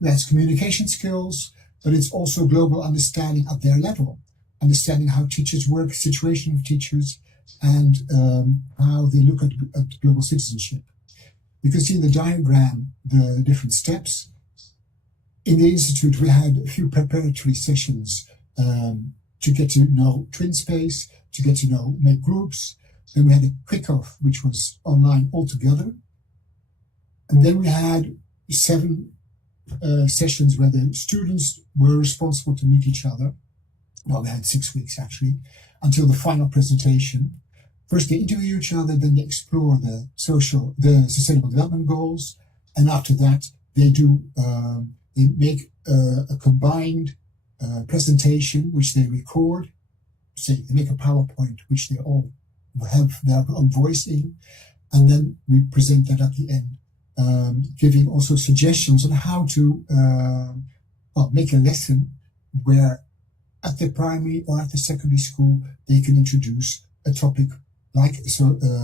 that's communication skills, but it's also global understanding at their level, understanding how teachers work, situation of teachers, and how they look at global citizenship. You can see in the diagram the different steps. In the Institute, we had a few preparatory sessions to get to know TwinSpace, to get to know make groups. Then we had a kickoff, which was online altogether. And then we had 7 sessions where the students were responsible to meet each other. Well, we had 6 weeks actually, until the final presentation. First, they interview each other, then they explore the sustainable development goals. And after that, they make a combined presentation, which they record. Say they make a PowerPoint, which they all have their own voice in. And then we present that at the end, giving also suggestions on how to make a lesson where at the primary or at the secondary school, they can introduce a topic like a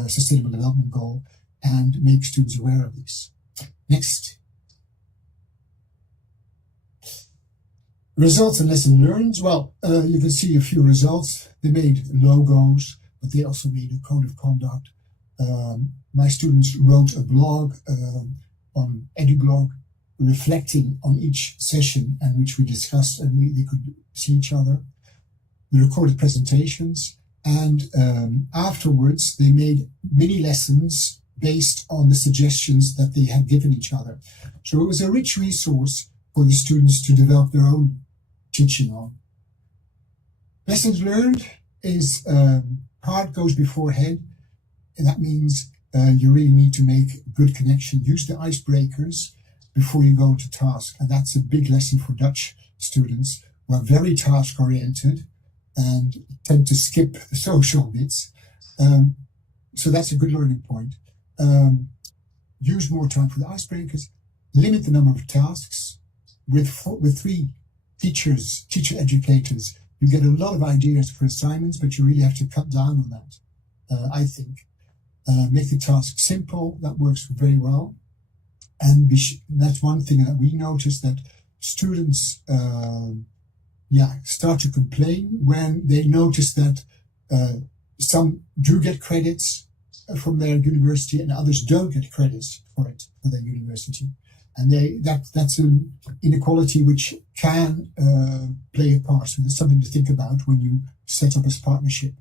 sustainable development goal and make students aware of this. Next. Results and lesson learned. Well, you can see a few results. They made logos, but they also made a code of conduct. My students wrote a blog on EduBlog, reflecting on each session and which we discussed, and they could see each other. They recorded presentations, and afterwards they made mini lessons based on the suggestions that they had given each other. So it was a rich resource for the students to develop their own teaching on. Lessons learned is heart goes before head, and that means you really need to make good connection. Use the icebreakers before you go to task, and that's a big lesson for Dutch students who are very task oriented and tend to skip the social bits. So that's a good learning point. Use more time for the icebreakers. Limit the number of tasks. With 3 teacher educators, you get a lot of ideas for assignments, but you really have to cut down on that, I think. Make the task simple. That works very well. And that's one thing that we noticed, that students start to complain when they notice that some do get credits from their university and others don't get credits for their university. And that's an inequality which can play a part. So there's something to think about when you set up this partnership.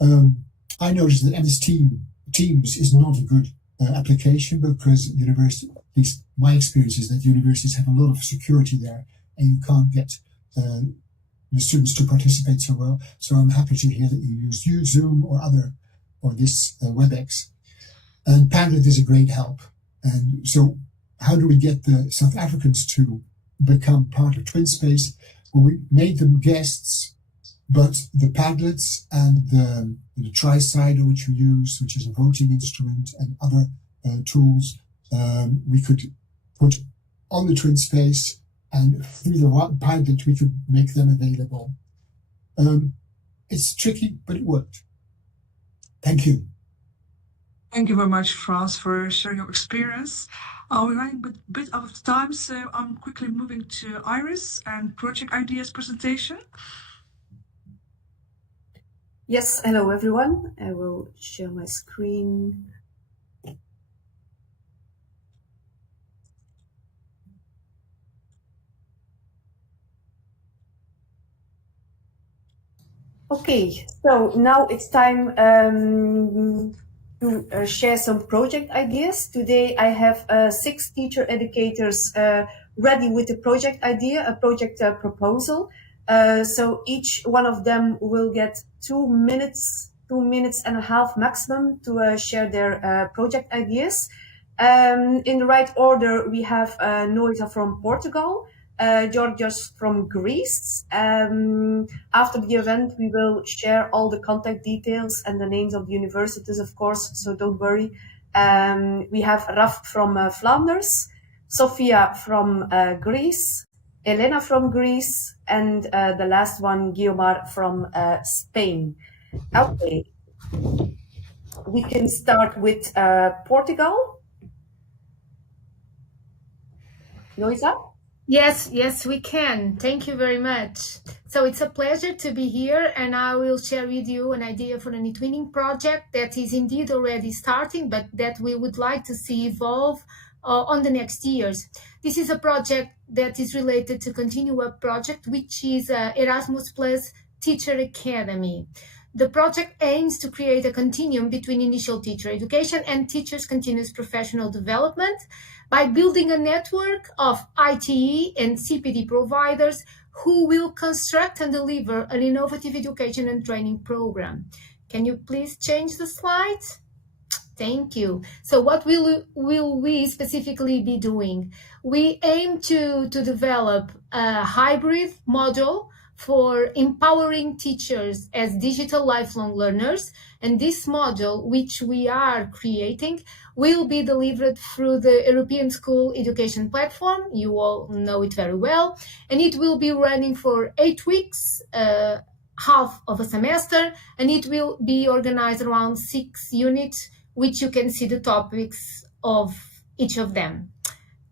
I noticed that MS Teams is not a good application, because university, at least my experience is that universities have a lot of security there, and you can't get the students to participate so well. So I'm happy to hear that you use Zoom or this WebEx. And Padlet is a great help. And so how do we get the South Africans to become part of TwinSpace? Well, we made them guests, but the Padlets and the Tri-Sider, which we use, which is a voting instrument, and other tools, we could put on the TwinSpace, and through the Padlet, we could make them available. It's tricky, but it worked. Thank you. Thank you very much, Frans, for sharing your experience. We're running a bit out of time, so I'm quickly moving to Iris and project ideas presentation. Yes, hello everyone. I will share my screen. Okay, so now it's time to share some project ideas. Today I have 6 teacher educators ready with a project idea, a project proposal. So each one of them will get 2 minutes and a half maximum to share their project ideas. In the right order, we have Noita from Portugal, Georgios from Greece. After the event, we will share all the contact details and the names of the universities, of course, so don't worry. We have Raf from Flanders, Sofia from Greece, Elena from Greece, and the last one, Guiomar from Spain. Okay, we can start with Portugal. Noisa? Yes, we can. Thank you very much. So it's a pleasure to be here, and I will share with you an idea for an eTwinning project that is indeed already starting, but that we would like to see evolve on the next years. This is a project that is related to Continua project, which is Erasmus Plus Teacher Academy. The project aims to create a continuum between initial teacher education and teachers' continuous professional development by building a network of ITE and CPD providers who will construct and deliver an innovative education and training program. Can you please change the slides? Thank you. So what will we specifically be doing? We aim to develop a hybrid model for empowering teachers as digital lifelong learners. And this model, which we are creating, will be delivered through the European School Education Platform. You all know it very well. And it will be running for 8 weeks, half of a semester, and it will be organized around 6 units, which you can see the topics of each of them.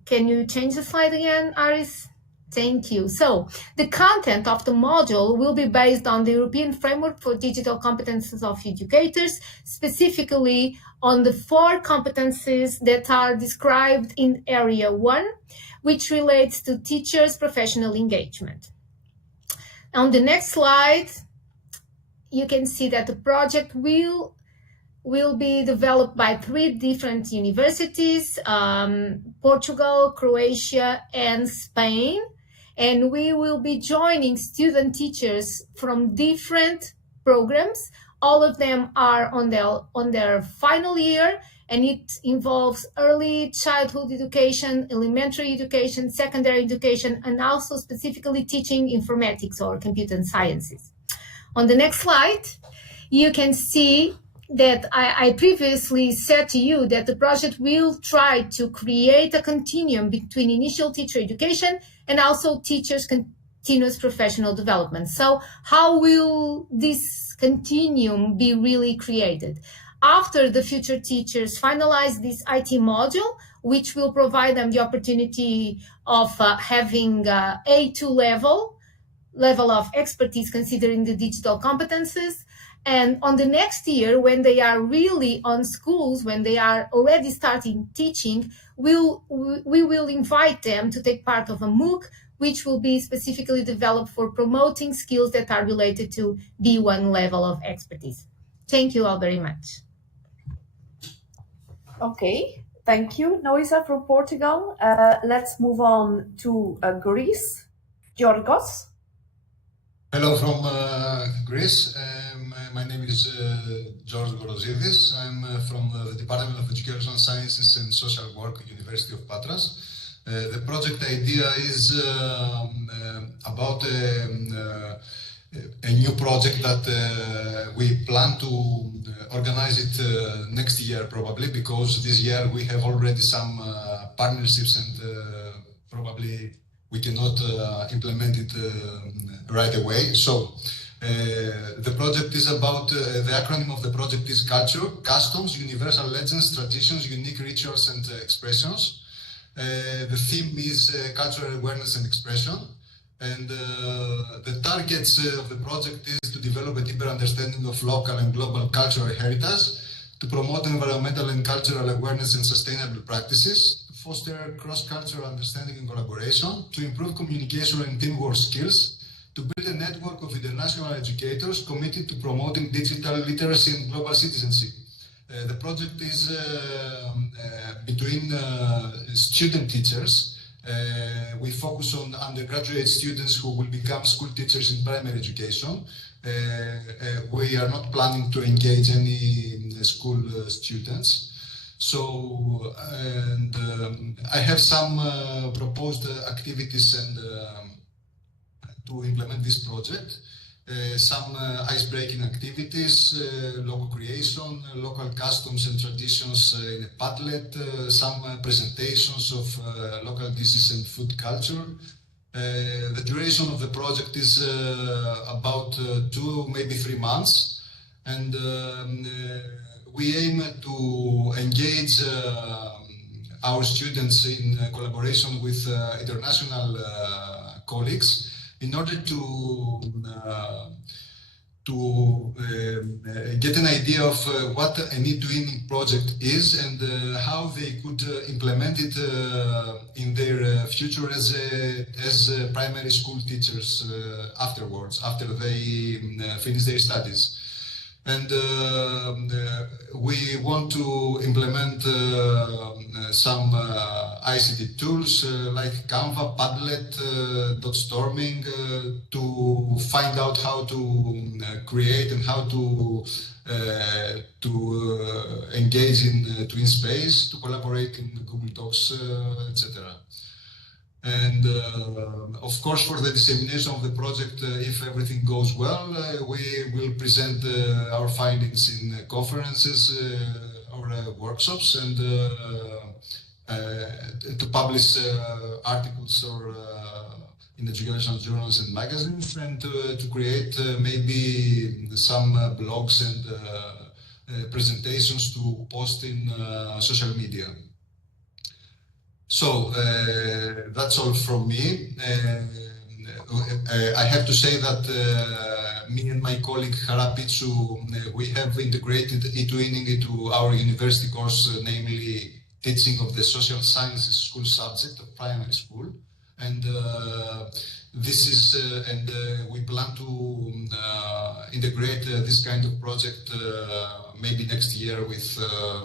Can you change the slide again, Aris? Thank you. So the content of the module will be based on the European Framework for Digital Competences of Educators, specifically on the 4 competences that are described in Area 1, which relates to teachers' professional engagement. On the next slide, you can see that the project will be developed by 3 different universities, Portugal, Croatia, and Spain. And we will be joining student teachers from different programs. All of them are on their final year, and it involves early childhood education, elementary education, secondary education, and also specifically teaching informatics or computer sciences. On the next slide, you can see that I previously said to you that the project will try to create a continuum between initial teacher education and also teachers' continuous professional development. So how will this continuum be really created? After the future teachers finalize this IT module, which will provide them the opportunity of having A2 level of expertise considering the digital competences. And on the next year, when they are really on schools, when they are already starting teaching, we will invite them to take part of a MOOC, which will be specifically developed for promoting skills that are related to B1 level of expertise. Thank you all very much. Okay, thank you, Noisa from Portugal. Let's move on to Greece. Georgos. Hello from Greece. My name is George Gorosidis. I'm from the Department of Educational Sciences and Social Work, University of Patras. The project idea is about a new project that we plan to organize it next year probably, because this year we have already some partnerships and probably we cannot implement it right away. So the project is about, the acronym of the project is Culture, Customs, Universal Legends, Traditions, Unique Rituals and Expressions. The theme is Cultural Awareness and Expression. And the targets of the project is to develop a deeper understanding of local and global cultural heritage, to promote environmental and cultural awareness and sustainable practices, to foster cross-cultural understanding and collaboration, to improve communication and teamwork skills, to build a network of international educators committed to promoting digital literacy and global citizenship. The project is between student teachers. We focus on undergraduate students who will become school teachers in primary education. We are not planning to engage any school students. So, I have some proposed activities and to implement this project. Some ice-breaking activities, logo creation, local customs and traditions in a Padlet, some presentations of local dishes and food culture, The duration of the project is about 2, maybe 3 months, and we aim to engage our students in collaboration with international colleagues in order to get an idea of what an eTwinning project is and how they could implement it in their future as primary school teachers afterwards, after they finish their studies. And we want to implement some ICT tools like Canva, Padlet, Storming to find out how to create and how to engage in TwinSpace, to collaborate in Google Docs, etc. And of course, for the dissemination of the project, if everything goes well, we will present our findings in conferences or workshops, and to publish articles or in educational journals and magazines, and to create maybe some blogs and presentations to post in social media. So that's all from me. I have to say that me and my colleague Harapitsu, we have integrated eTwinning into our university course, namely teaching of the social sciences school subject of primary school. And this is, and we plan to integrate this kind of project maybe next year with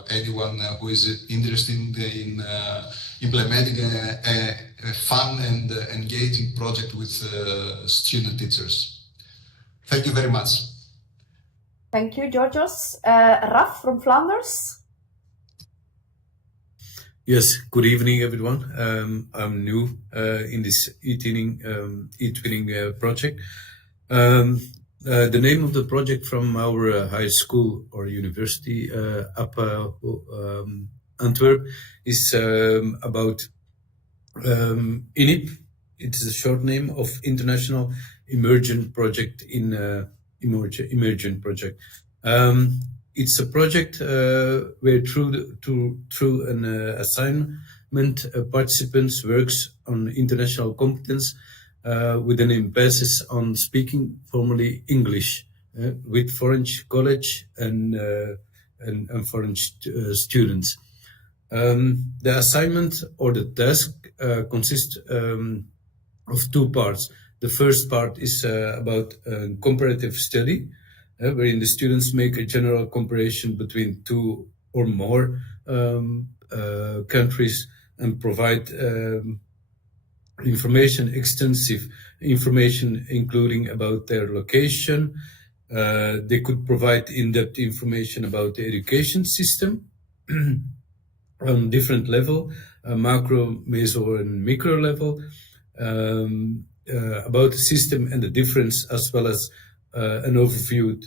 anyone who is interested in implementing a fun and engaging project with student teachers. Thank you very much. Thank you, Georgios. Raf from Flanders. Yes, good evening, everyone. I'm new in this eTwinning project. The name of the project from our high school or university, Antwerp, is about INIP. It's the short name of International Emergent Project in Emergent Project. It's a project where through an assignment, participants works on international competence with an emphasis on speaking formally English with foreign college and foreign students. The assignment or the task consists of 2 parts. The first part is about comparative study, wherein the students make a general comparison between 2 or more countries and provide extensive information, including about their location. They could provide in-depth information about the education system on different level, macro, meso, and micro level, about the system and the difference, as well as an overview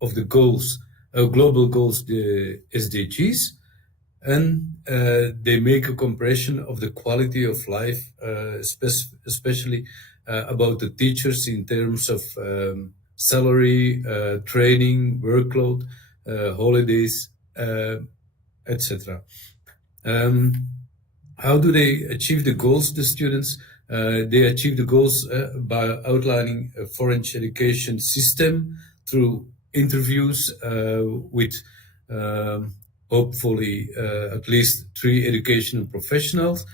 of the goals, global goals, the SDGs, and they make a comparison of the quality of life, especially about the teachers in terms of salary, training, workload, holidays, etc. How do they achieve the goals, the students? They achieve the goals by outlining a foreign education system through interviews with hopefully at least 3 educational professionals.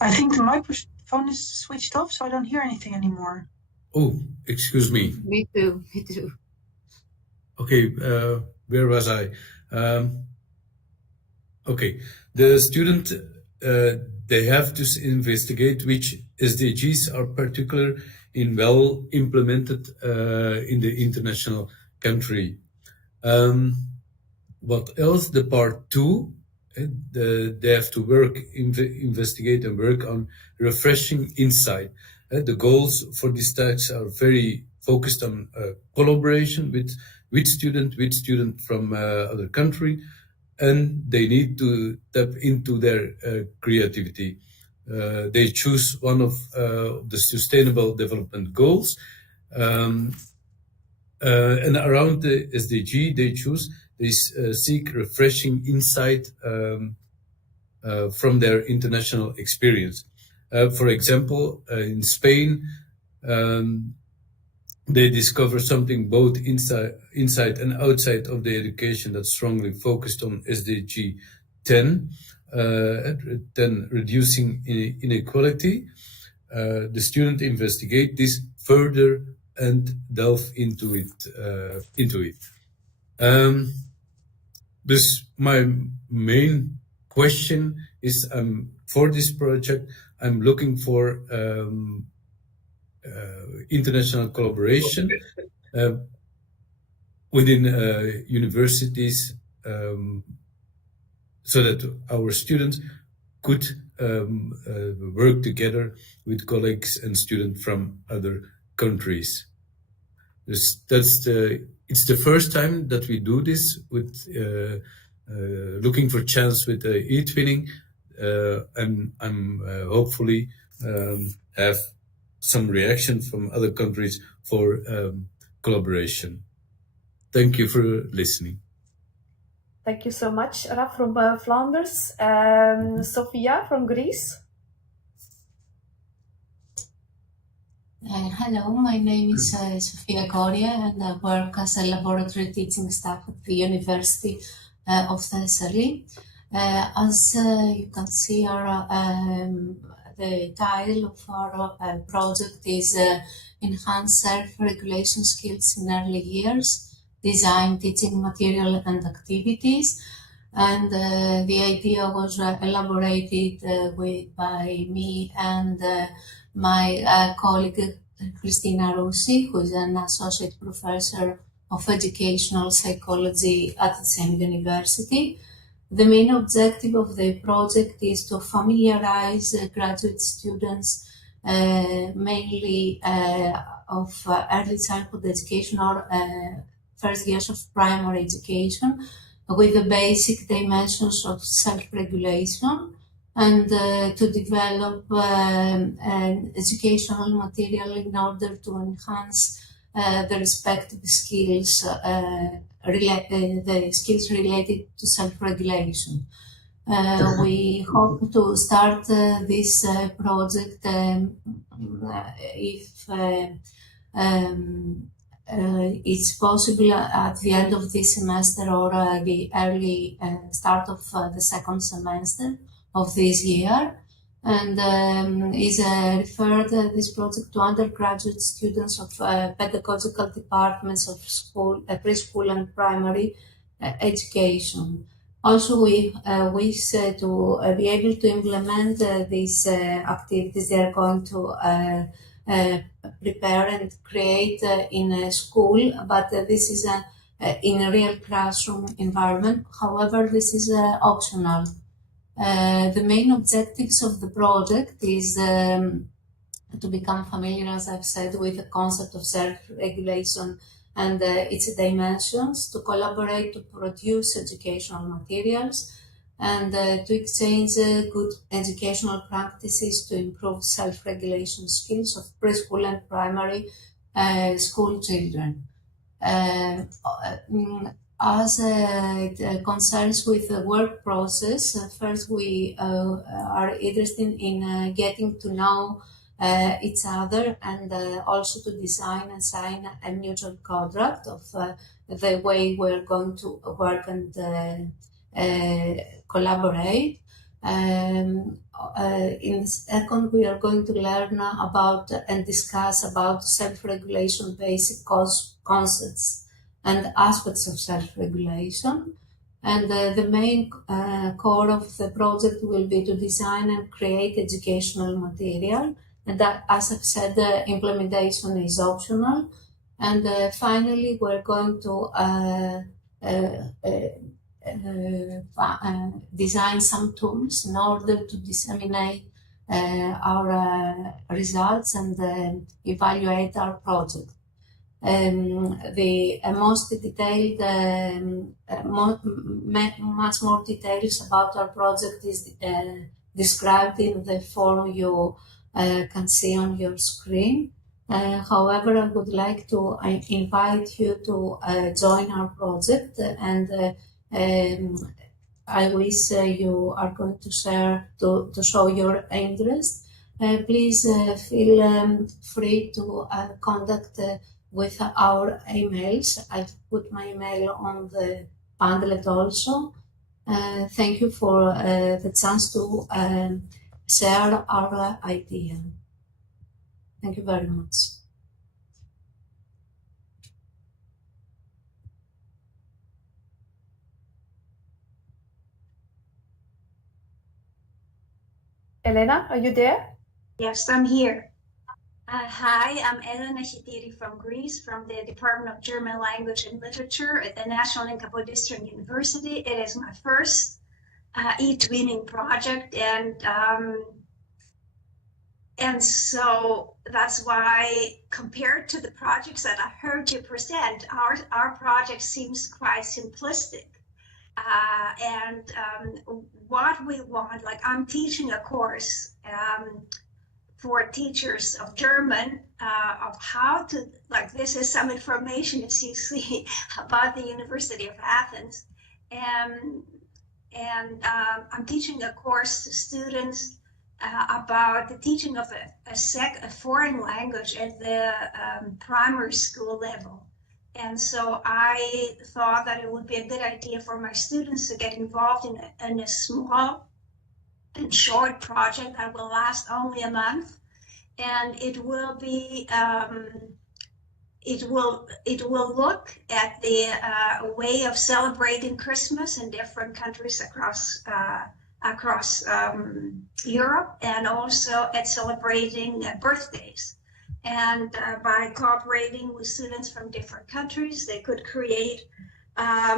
I think the microphone is switched off, so I don't hear anything anymore. Oh, excuse me. Me too. Okay, where was I? Okay, the student, they have to investigate which SDGs are particular in well implemented in the international country. What else? The part 2 they have to work, investigate and work on refreshing insight. The goals for these tasks are very focused on collaboration with student from other country, and they need to tap into their creativity. They choose one of the Sustainable Development Goals, and around the SDG they seek refreshing insight from their international experience. For example, in Spain, they discover something both inside and outside of the education that's strongly focused on SDG 10, reducing inequality. The student investigate this further and delve into it. This my main question is, for this project, I'm looking for international collaboration within universities, so that our students could work together with colleagues and students from other countries. It's the first time that we do this with looking for chance with eTwinning, and I'm hopefully have some reaction from other countries for collaboration. Thank you for listening. Thank you so much, Raf from Flanders. Sofia from Greece. Hello, my name is Sofia Koria, and I work as a laboratory teaching staff at the University of Thessaly. As you can see, the title of our project is Enhance Self-Regulation Skills in Early Years, Design Teaching Material and Activities. And the idea was elaborated by me and my colleague Christina Russi, who is an associate professor of educational psychology at the same university. The main objective of the project is to familiarize graduate students, mainly of early childhood education or first years of primary education, with the basic dimensions of self-regulation, and to develop educational material in order to enhance the respective skills, the skills related to self-regulation. We hope to start this project if it's possible at the end of this semester or the early start of the second semester of this year, and is referred this project to undergraduate students of pedagogical departments of school, preschool and primary education. Also, we wish to be able to implement these activities they are going to prepare and create in a school, but this is in a real classroom environment. However, this is optional. The main objectives of the project is to become familiar, as I've said, with the concept of self-regulation and its dimensions, to collaborate to produce educational materials, and to exchange good educational practices to improve self-regulation skills of preschool and primary school children. As it concerns with the work process, first we are interested in getting to know each other, and also to design and sign a mutual contract of the way we're going to work and collaborate. In second, we are going to learn about and discuss about self-regulation basic concepts and aspects of self-regulation. And the main core of the project will be to design and create educational material. And that, as I've said, the implementation is optional. And finally, we're going to design some tools in order to disseminate our results and evaluate our project. The most detailed, much more details about our project is described in the form you can see on your screen. However, I would like to invite you to join our project, and I wish you are going to share to show your interest. Please feel free to contact with our emails. I've put my email on the Padlet also. Thank you for the chance to share our idea. Thank you very much. Elena, are you there? Yes, I'm here. Hi, I'm Elena Chitiri from Greece, from the Department of German Language and Literature at the National Kapodistrian University. It is my first eTwinning project, and so that's why, compared to the projects that I heard you present, our project seems quite simplistic. What we want, like I'm teaching a course for teachers of German of how to, like this is some information as you see about the University of Athens. I'm teaching a course to students about the teaching of a foreign language at the primary school level. And so I thought that it would be a good idea for my students to get involved in a small and short project that will last only a month. And it will be, it will look at the way of celebrating Christmas in different countries across Europe, and also at celebrating birthdays. And by cooperating with students from different countries, they could create a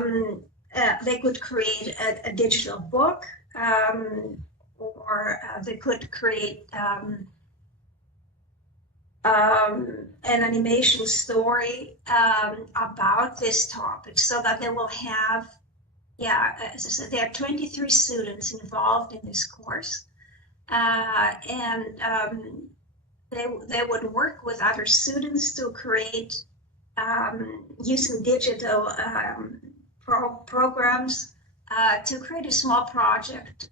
digital book, or they could create an animation story about this topic, so that they will have, as I said, there are 23 students involved in this course, they would work with other students to create, using digital programs, to create a small project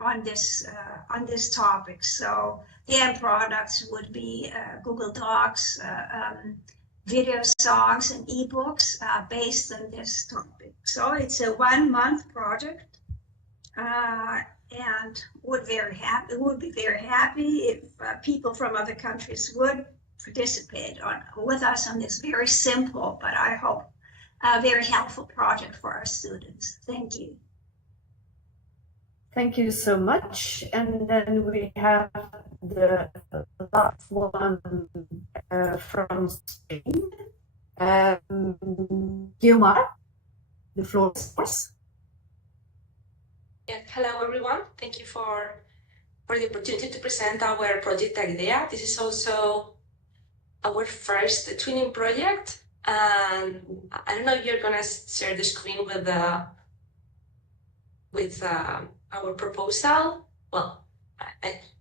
on this topic. So the end products would be Google Docs, video songs, and ebooks based on this topic. So it's a 1 month project, and would be very happy if people from other countries would participate with us on this very simple, but I hope very helpful project for our students. Thank you. Thank you so much. And then we have the last one from Spain. Guilmar, the floor is yours. Yeah, hello everyone. Thank you for the opportunity to present our project idea. This is also our first twinning project. I don't know if you're gonna share the screen with our proposal. Well,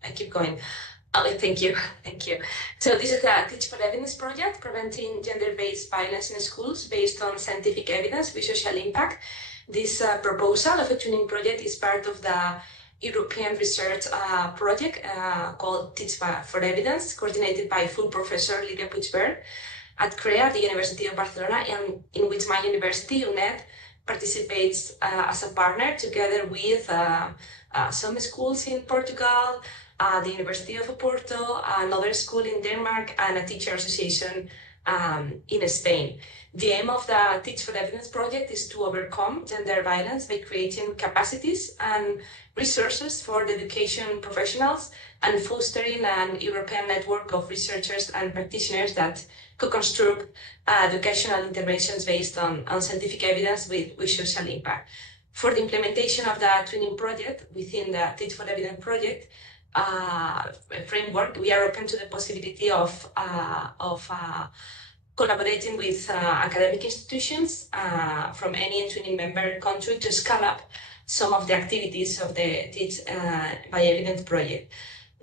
I keep going. Okay, thank you. So this is a Teach for Evidence project, preventing gender-based violence in schools based on scientific evidence with social impact. This proposal of a twinning project is part of the European research project called Teach for Evidence, coordinated by full professor Lydia Puigvert at CREA, the University of Barcelona, and in which my university, UNED, participates as a partner together with some schools in Portugal, the University of Oporto, another school in Denmark, and a teacher association in Spain. The aim of the Teach for Evidence project is to overcome gender violence by creating capacities and resources for the education professionals and fostering an European network of researchers and practitioners that co-construct educational interventions based on scientific evidence with social impact. For the implementation of the twinning project within the Teach for Evidence project framework, we are open to the possibility of collaborating with academic institutions from any eTwinning member country to scale up some of the activities of the Teach by Evidence project.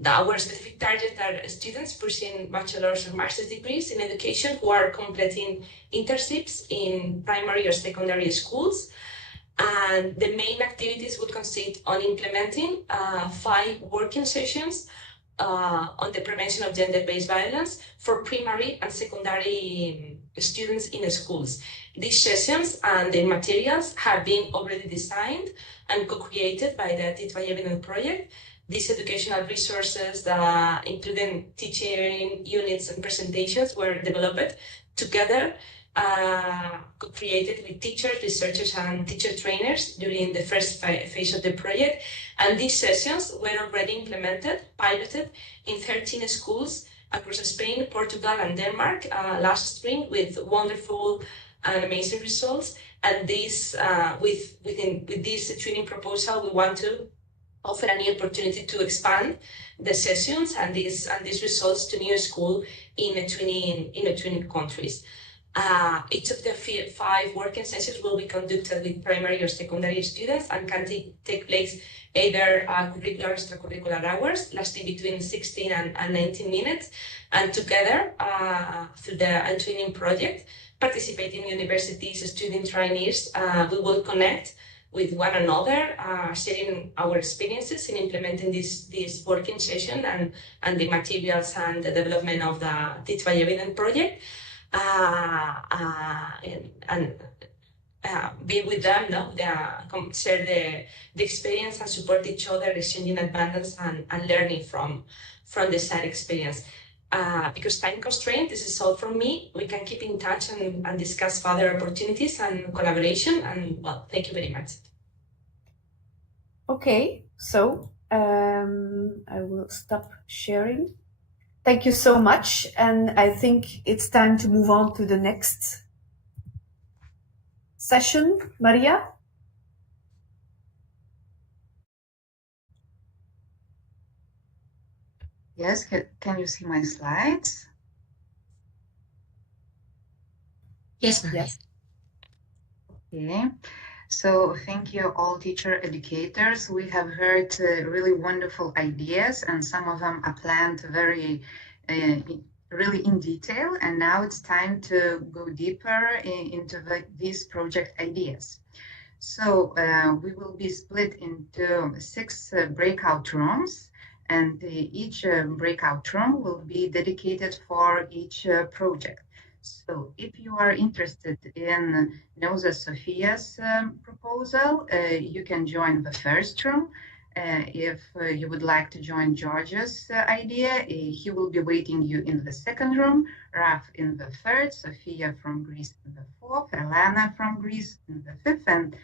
Our specific targets are students pursuing bachelor's or master's degrees in education who are completing internships in primary or secondary schools. And the main activities would consist on implementing 5 working sessions on the prevention of gender-based violence for primary and secondary students in schools. These sessions and the materials have been already designed and co-created by the Teach by Evidence project. These educational resources, including teaching units and presentations, were developed together, co-created with teachers, researchers, and teacher trainers during the first phase of the project. And these sessions were already implemented, piloted in 13 schools across Spain, Portugal, and Denmark last spring with wonderful and amazing results. And this, with this twinning proposal, we want to offer a new opportunity to expand the sessions and these results to new schools in twinning countries. Each of the 5 working sessions will be conducted with primary or secondary students and can take place either curricular or extracurricular hours, lasting between 16 and 19 minutes. And together, through the eTwinning project, participating universities, student trainees, we will connect with one another, sharing our experiences in implementing this working session and the materials and the development of the Teach by Evidence project. And be with them, share the experience and support each other, exchanging advances and learning from the shared experience. Because time constraint, this is all from me. We can keep in touch and discuss further opportunities and collaboration. And well, thank you very much. Okay, so I will stop sharing. Thank you so much. And I think it's time to move on to the next session. Maria? Yes, can you see my slides? Yes, Maria. Yes. Okay. So thank you all teacher educators. We have heard really wonderful ideas, and some of them are planned very really in detail. And now it's time to go deeper into these project ideas. So we will be split into 6 breakout rooms, and each breakout room will be dedicated for each project. So if you are interested in Noza Sophia's proposal, you can join the first room. If you would like to join George's idea, he will be waiting you in the second room, Raf in the third, Sophia from Greece in the fourth, Elena from Greece in the fifth, and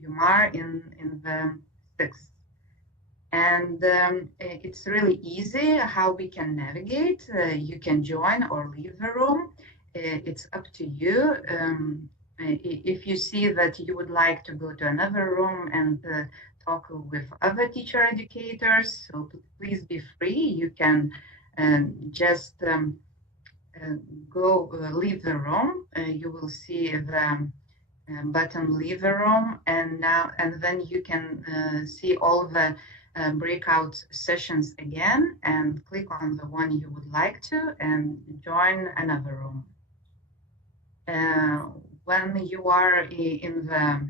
Yumar in the sixth. And it's really easy how we can navigate. You can join or leave the room. It's up to you. If you see that you would like to go to another room and talk with other teacher educators, so please be free. You can just go leave the room. You will see the button leave the room, and then you can see all the breakout sessions again and click on the one you would like to and join another room. When you are in the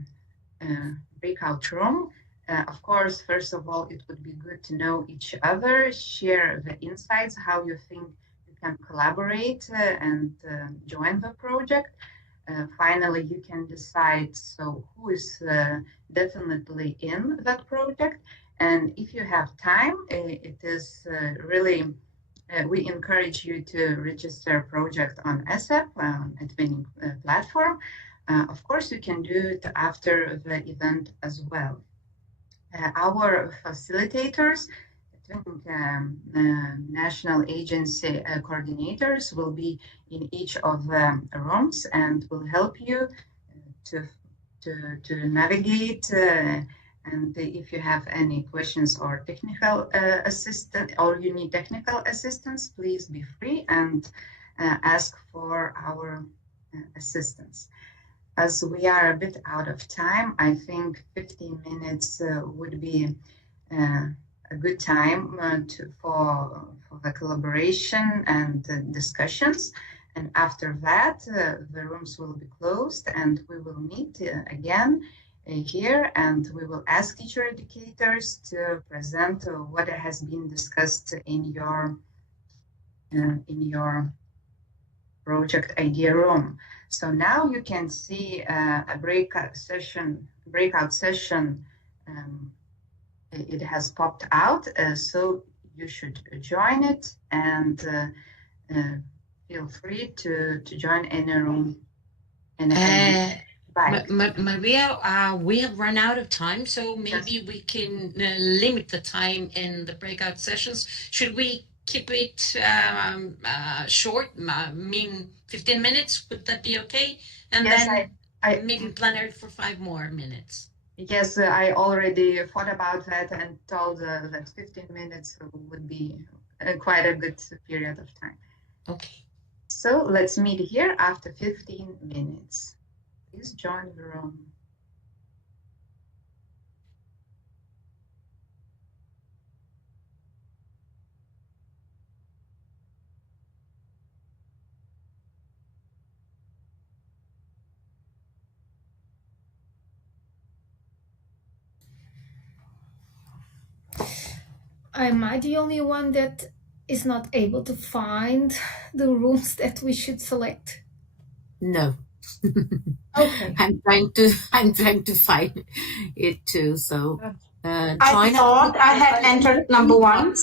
breakout room, of course, first of all, it would be good to know each other, share the insights, how you think you can collaborate and join the project. Finally, you can decide so who is definitely in that project. And if you have time, it is really we encourage you to register a project on ESEP, on eTwinning platform. Of course, you can do it after the event as well. Our facilitators, national agency coordinators, will be in each of the rooms and will help you to navigate. And if you have any questions or technical assistance, or you need technical assistance, please be free and ask for our assistance. As we are a bit out of time, I think 15 minutes would be a good time for the collaboration and discussions. And after that, the rooms will be closed and we will meet again here, and we will ask teacher educators to present what has been discussed in your project idea room. So now you can see a breakout session. It has popped out, so you should join it and feel free to join any room. Maria, we have run out of time, so maybe we can limit the time in the breakout sessions. Should we keep it short? I mean, 15 minutes, would that be okay? And yes, then I maybe plan it for 5 more minutes. Yes, I already thought about that and told that 15 minutes would be quite a good period of time. Okay. So let's meet here after 15 minutes. Please join the room. Am I the only one that is not able to find the rooms that we should select? No. Okay. I'm trying to find it too. So I thought I had entered number 1.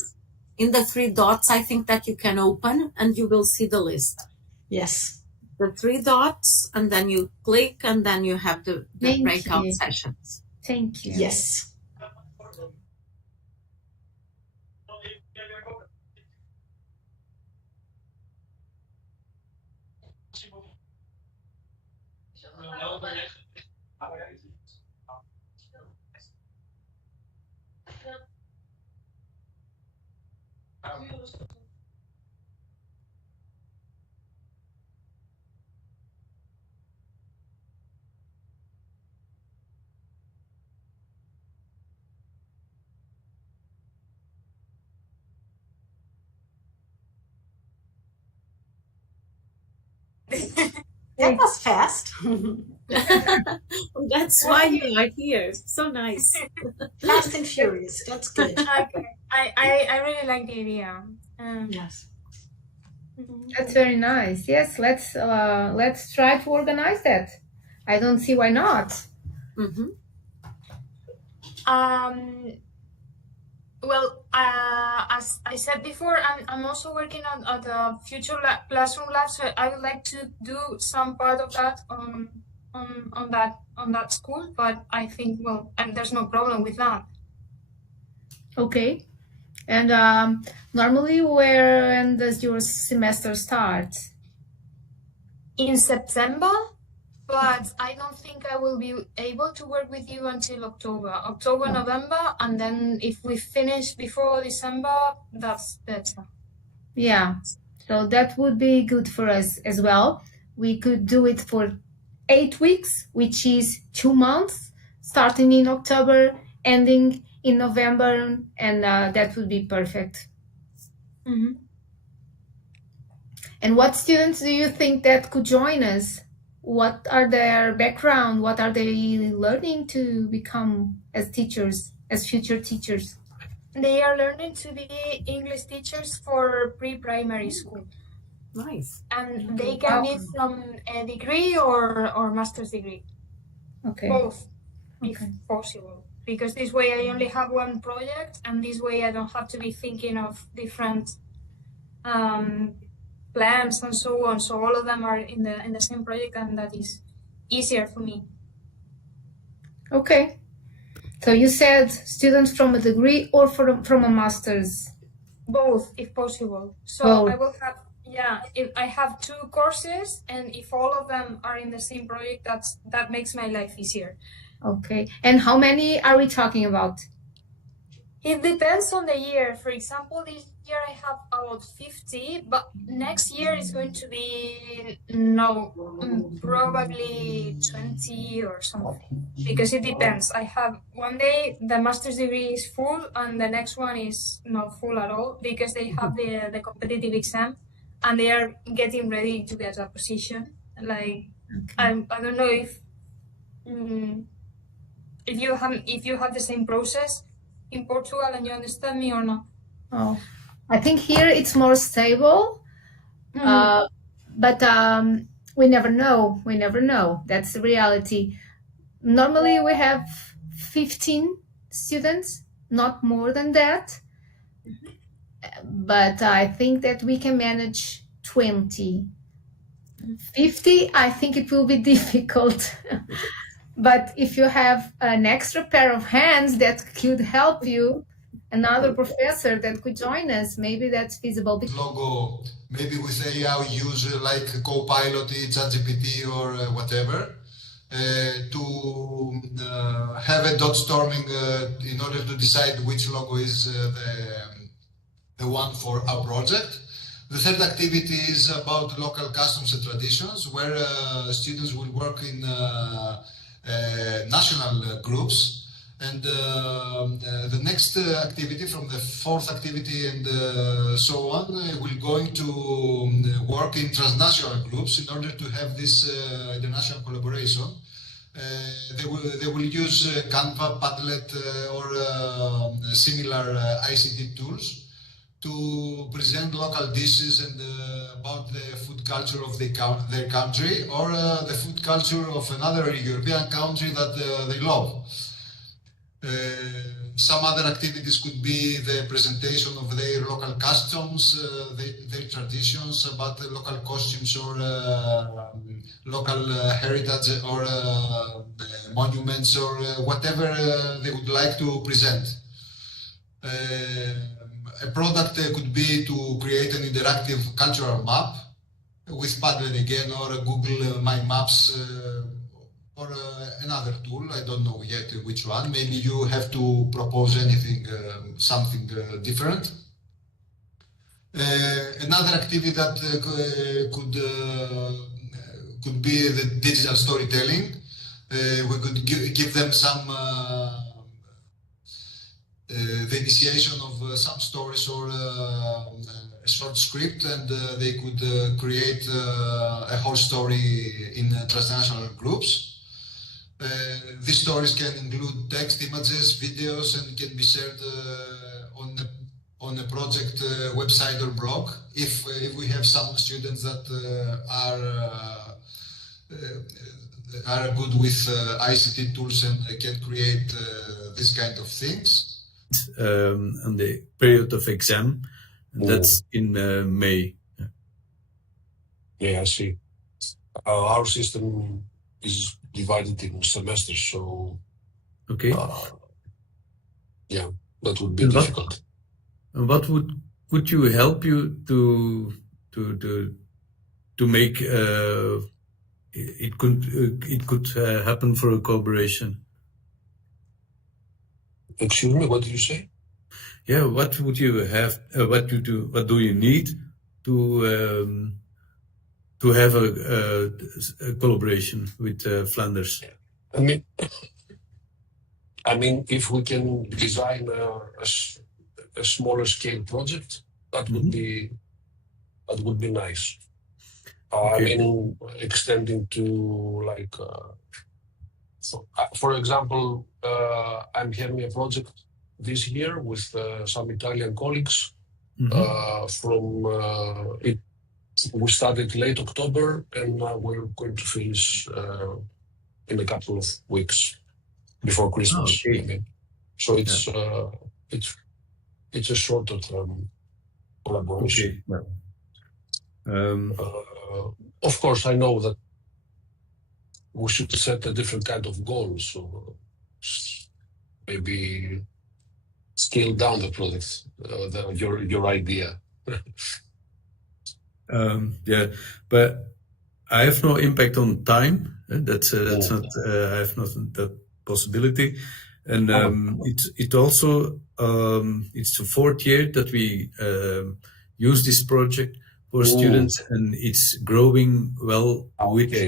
In the 3 dots, I think that you can open and you will see the list. Yes. The 3 dots, and then you click, and then you have the breakout sessions. Thank you. Yes. That was fast. That's why you are here. So nice. Fast and furious. That's good. Okay. I really like the idea. Yes. That's very nice. Yes, let's try to organize that. I don't see why not. Mm-hmm. Well, as I said before, I'm also working on the future classroom lab, so I would like to do some part of that on that school. But I think, well, and there's no problem with that. Okay. And normally, when does your semester start? In September, but I don't think I will be able to work with you until October, November, and then if we finish before December, that's better. Yeah, so that would be good for us as well. We could do it for 8 weeks, which is 2 months, starting in October, ending in November, and that would be perfect. Mm-hmm. And what students do you think that could join us? What are their background? What are they learning to become as teachers, as future teachers? They are learning to be English teachers for pre-primary school. Nice. And they can be from a degree or master's degree. Okay. Both, if possible. Because this way I only have one project, and this way I don't have to be thinking of different plans and so on. So all of them are in the same project, and that is easier for me. Okay. So you said students from a degree or from a master's? Both, if possible. So Both. I will have, if I have 2 courses, and if all of them are in the same project, that makes my life easier. Okay. And how many are we talking about? It depends on the year. For example, this year I have about 50, but next year is going to be probably 20 or something, because it depends. I have one day the master's degree is full, and the next one is not full at all, because they have the competitive exam, and they are getting ready to get a position. Like, I don't know if you have the same process in Portugal, and you understand me or not? Oh, I think here it's more stable, but we never know. We never know. That's the reality. Normally we have 15 students, not more than that. But I think that we can manage 20. 50, I think it will be difficult. But if you have an extra pair of hands that could help you, another professor that could join us, maybe that's feasible. Logo, maybe with AI use like Copilot, ChatGPT or whatever, to have a dot storming in order to decide which logo is the one for our project. The third activity is about local customs and traditions, where students will work in national groups. And the next activity, from the fourth activity and so on, we're going to work in transnational groups in order to have this international collaboration. They will use Canva, Padlet, or similar ICT tools to present local dishes and about the food culture of their country, or the food culture of another European country that they love. Some other activities could be the presentation of their local customs, their traditions, about the local costumes or local heritage or monuments or whatever they would like to present. A product could be to create an interactive cultural map with Padlet again, or Google My Maps, or another tool. I don't know yet which one. Maybe you have to propose anything, something different. Another activity that could be the digital storytelling. We could give them some the initiation of some stories or a short script, and they could create a whole story in transnational groups. These stories can include text, images, videos, and can be shared on a project website or blog. If we have some students that are good with ICT tools and can create this kind of things. On the period of exam, and that's in May. Yeah, I see. Our system is divided in semesters, so okay. Yeah, that would be difficult. And what would you help you to make it could happen for a collaboration? Excuse me, what did you say? Yeah, what would you have? What do you need to have a collaboration with Flanders? I mean, if we can design a smaller scale project, that would be nice. Okay. I mean, extending to like. For example, I'm having a project this year with some Italian colleagues. We started late October, and now we're going to finish in a couple of weeks before Christmas. Okay. I mean, so it's a shorter term collaboration. Okay. Of course, I know that we should set a different kind of goals, so maybe scale down the project, your idea. Yeah, but I have no impact on time. That's not. I have not that possibility, and it also it's the 4th year that we use this project for students, and it's growing well. Okay.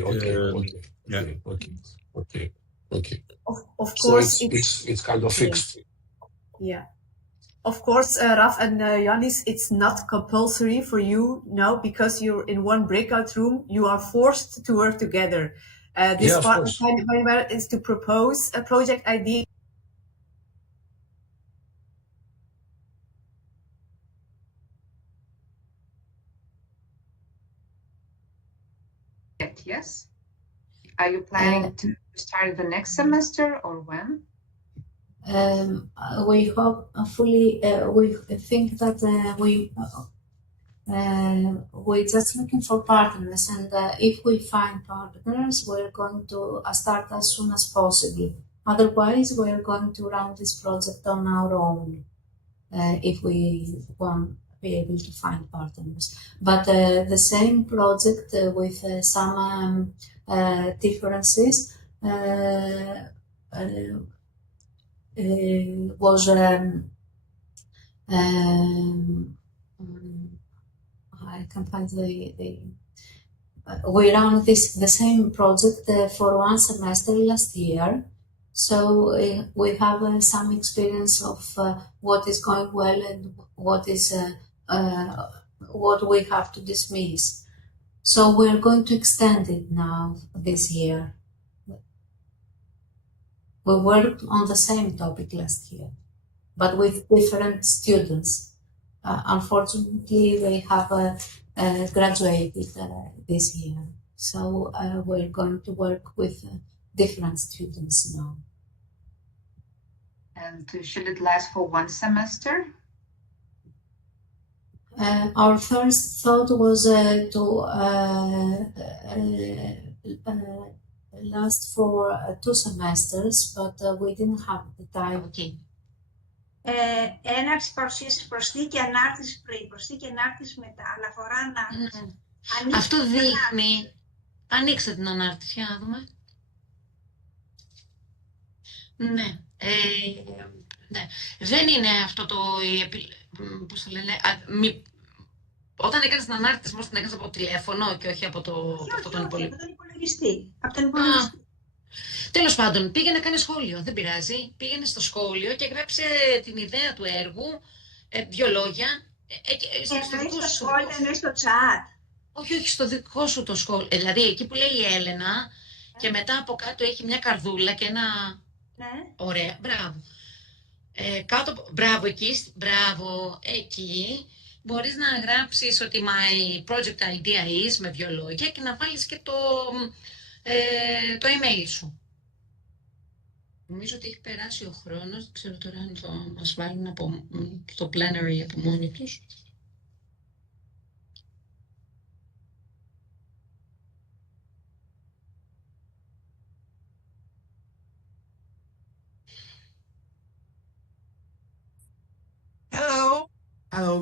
Of So course, it's kind of fixed. Yeah. Of course, Raf and Yanis, it's not compulsory for you now because you're in one breakout room. You are forced to work together. This part is to propose a project idea. Yes. Are you planning to start the next semester or when? We hope fully. We think that we're just looking for partners, and if we find partners, we're going to start as soon as possible. Otherwise, we're going to run this project on our own if we won't be able to find partners. But the same project with some differences was I can find we ran the same project for 1 semester last year, so we have some experience of what is going well and what is what we have to dismiss. So we're going to extend it now this year. We worked on the same topic last year, but with different students. Unfortunately, they have graduated this year. So we're going to work with different students now. And should it last for 1 semester? Our first thought was to last for 2 semesters, but we didn't have the time. Okay. Έναρξη παρουσίαση προσθήκη, ανάρτηση προϋπροσθήκη, ανάρτηση μετά, αναφορά ανάρτηση. Αυτό δείχνει. Ανοίξτε την ανάρτηση, για να δούμε. Ναι. Ναι. Δεν είναι αυτό το... Πώς το λένε... Όταν έκανες την ανάρτηση, όμως την έκανες από το τηλέφωνο και όχι από τον υπολογιστή. Από τον υπολογιστή. Τέλος πάντων, πήγαινε να κάνει σχόλιο, δεν πειράζει. Πήγαινε στο σχόλιο και γράψε την ιδέα του έργου, 2 λόγια. Στο σχόλιο, εννοείς στο chat. Όχι, στο δικό σου το σχόλιο. Δηλαδή, εκεί που λέει η Έλενα και μετά από κάτω έχει μια καρδούλα και ένα... Ναι. Ωραία, μπράβο. Κάτω, μπράβο εκεί. Μπορείς να γράψεις ότι my project idea is με 2 λόγια και να βάλεις και το email σου. Νομίζω ότι έχει περάσει ο χρόνος, δεν ξέρω τώρα αν θα μας βάλουν από το plenary από μόνοι τους. Hello. Hello.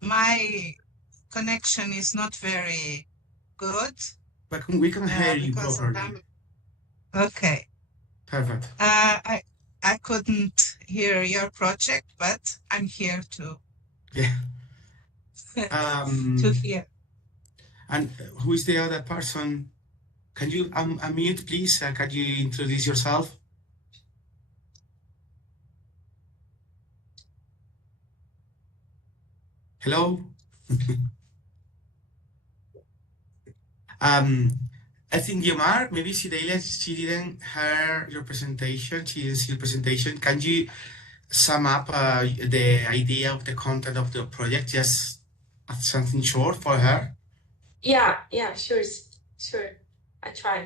My connection is not very good. But we can hear you properly. Okay. Perfect. I couldn't hear your project, but I'm here to Yeah. to hear. And who is the other person? Can you unmute, please? Can you introduce yourself? Hello? I think Yomar, maybe she didn't hear your presentation. She didn't see your presentation. Can you sum up the idea of the content of the project, just something short for her? Yeah, sure. I try.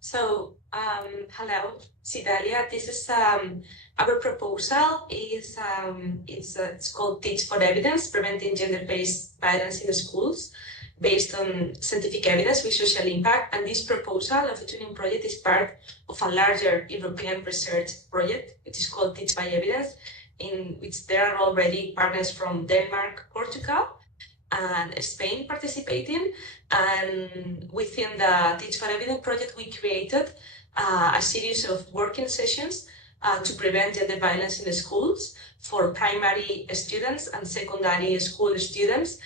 So, hello, Sidalia. This is our proposal. It's called Teach for Evidence: Preventing Gender-Based Violence in Schools, based on scientific evidence with social impact. And this proposal of eTwinning project is part of a larger European research project, which is called Teach by Evidence, in which there are already partners from Denmark, Portugal, and Spain participating. And within the Teach for Evidence project, we created a series of working sessions to prevent gender violence in the schools for primary students and secondary school students.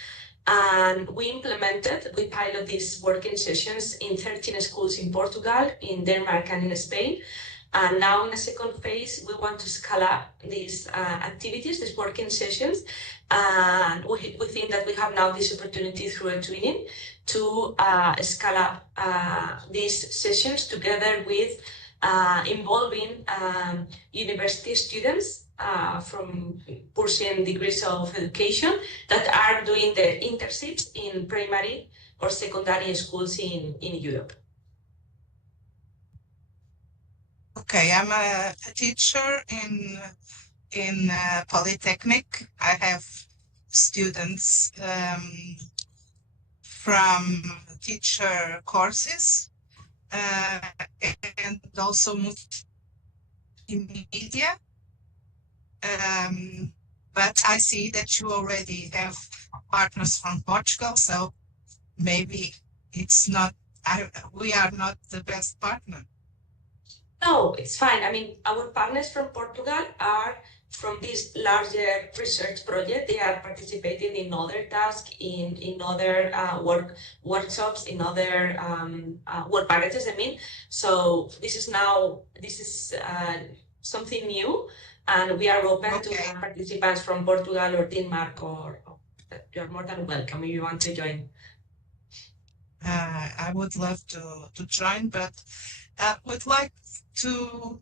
And we pilot these working sessions in 13 schools in Portugal, in Denmark, and in Spain. And now in the second phase, we want to scale up these activities, these working sessions. And we think that we have now this opportunity through eTwinning to scale up these sessions together with involving university students from pursuing degrees of education that are doing their internships in primary or secondary schools in Europe. Okay, I'm a teacher in Polytechnic. I have students from teacher courses and also multimedia. But I see that you already have partners from Portugal, so maybe it's not, we are not the best partner. No, it's fine. I mean, our partners from Portugal are from this larger research project. They are participating in other tasks, in other workshops, in other work packages, I mean. So this is something new, and we are open to participants from Portugal or Denmark, or you're more than welcome if you want to join. I would love to join, but would like to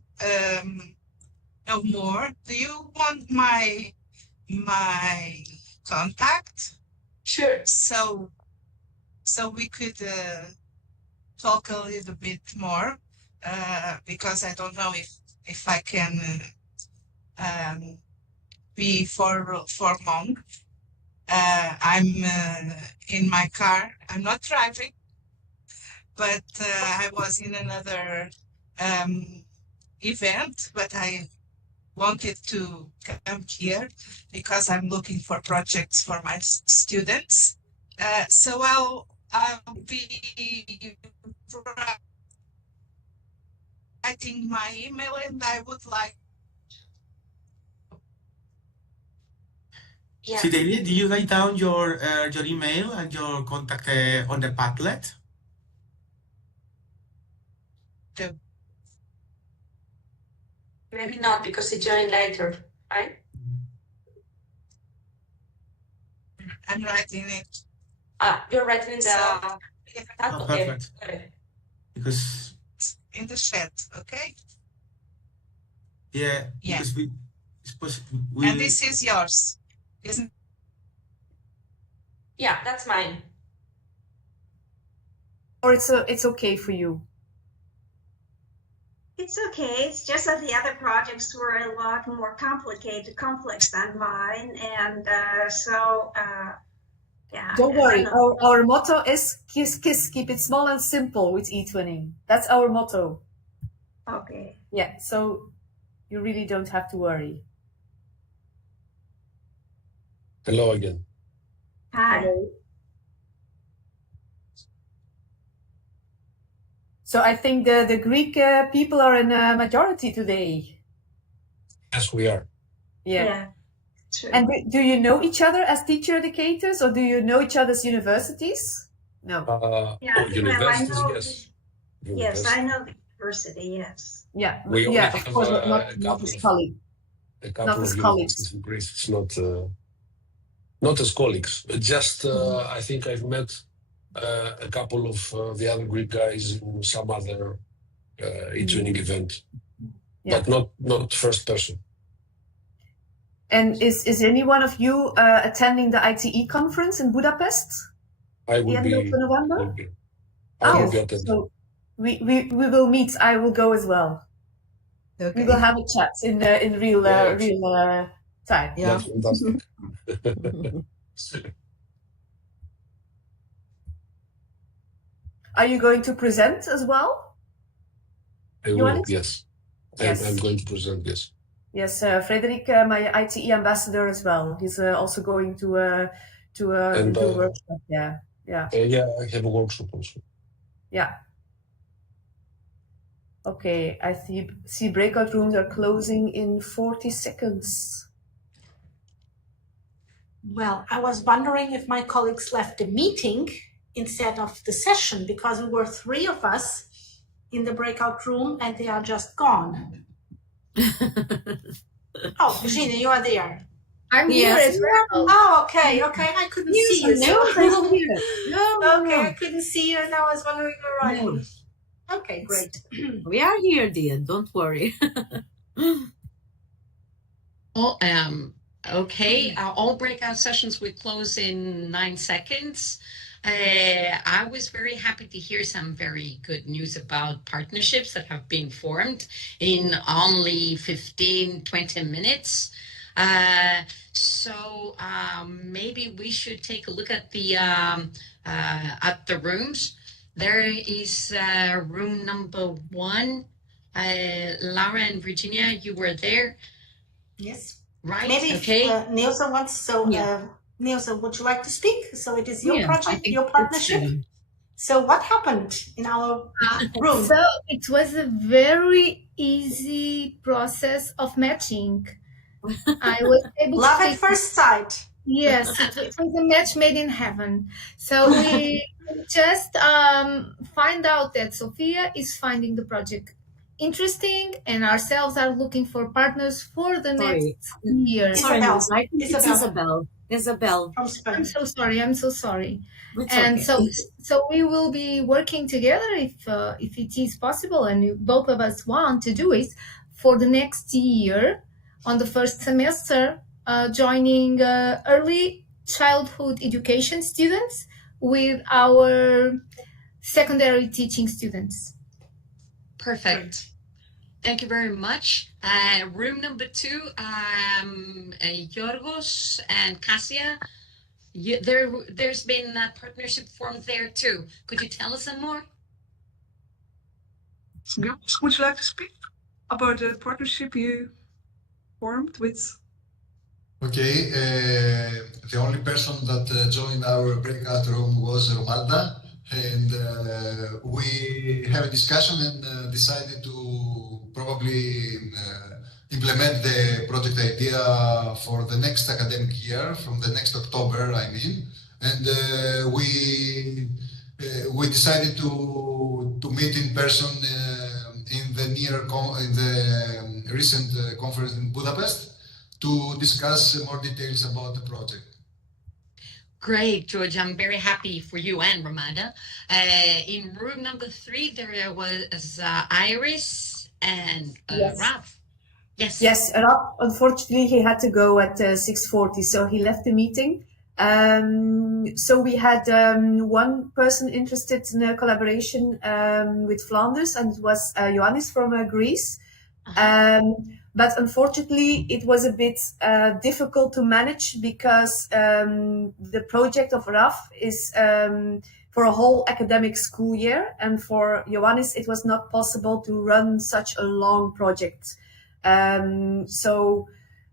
know more. Do you want my contact? Sure. So we could talk a little bit more because I don't know if I can be for long. I'm in my car. I'm not driving, but I was in another event, but I wanted to come here because I'm looking for projects for my students. So I'll be writing my email, and I would like. Yeah. Sidalia, do you write down your email and your contact on the Padlet? Maybe not, because you joined later, right? I'm writing it. You're writing in the... Oh, perfect. Okay. Because... in the chat, okay? Yeah, yeah. Because and this is yours, isn't? Yeah, that's mine. Or it's okay for you? It's okay. It's just that the other projects were a lot more complex than mine, and yeah. Don't worry. Our motto is kiss, kiss, keep it small and simple with eTwinning. That's our motto. Okay. Yeah. So you really don't have to worry. Hello again. Hi. Hello. So I think the Greek people are in a majority today. Yes, we are. Yeah. True. And do you know each other as teacher educators, or do you know each other's universities? No. Universities, I know, yes. Yes, I know the university, yes. Yeah, we only have, of course, not as colleagues. A couple of universities in Greece. It's not as colleagues. Just I think I've met a couple of the other Greek guys in some other eTwinning event, but not first person. And is any one of you attending the ITE conference in Budapest? I will the end of November? I will be attending. So we will meet. I will go as well. Okay. We will have a chat in real time. Yeah. That's fantastic. Are you going to present as well? I will, Johannes? yes. Yes. I'm going to present this. Yes, Frederik, my ITE ambassador as well. He's also going to do a workshop. Yeah. Yeah, I have a workshop also. Yeah. Okay, I see breakout rooms are closing in 40 seconds. Well, I was wondering if my colleagues left the meeting instead of the session, because we were 3 of us in the breakout room and they are just gone. Oh, Virginia, you are there. I'm here as well. Oh, okay. I couldn't see you. No, Okay, I couldn't see you and I was wondering where are you. Okay, great. We are here, dear. Don't worry. Oh, okay. All breakout sessions will close in 9 seconds. I was very happy to hear some very good news about partnerships that have been formed in only 15-20 minutes. So maybe we should take a look at the rooms. There is room number 1. Laura and Virginia, you were there. Yes. Right. Maybe okay. If Nielsen wants, so Nielsen, would you like to speak? So it is your project, your partnership. So what happened in our room? So it was a very easy process of matching. I was able Love to at first sight. Yes, it was a match made in heaven. So we just find out that Sophia is finding the project interesting and ourselves are looking for partners for the next year. Isabel. I'm so sorry. And so we will be working together if it is possible and if both of us want to do it for the next year on the first semester, joining early childhood education students with our secondary teaching students. Perfect. Thank you very much. Room number 2, Yorgos and Kasia. There's been a partnership formed there too. Could you tell us some more? Would you like to speak about the partnership you formed with? Okay, the only person that joined our breakout room was Romalda, and we have a discussion and decided to probably implement the project idea for the next academic year, from the next October, I mean, and we decided to meet in person in the recent conference in Budapest to discuss more details about the project. Great, George. I'm very happy for you and Ramada. In room number 3, there was Iris and Ralph. Yes, Ralph, unfortunately, he had to go at 6:40, so he left the meeting. So we had one person interested in a collaboration with Flanders, and it was Ioannis from Greece. But unfortunately, it was a bit difficult to manage because the project of RAF is for a whole academic school year. And for Ioannis, it was not possible to run such a long project. So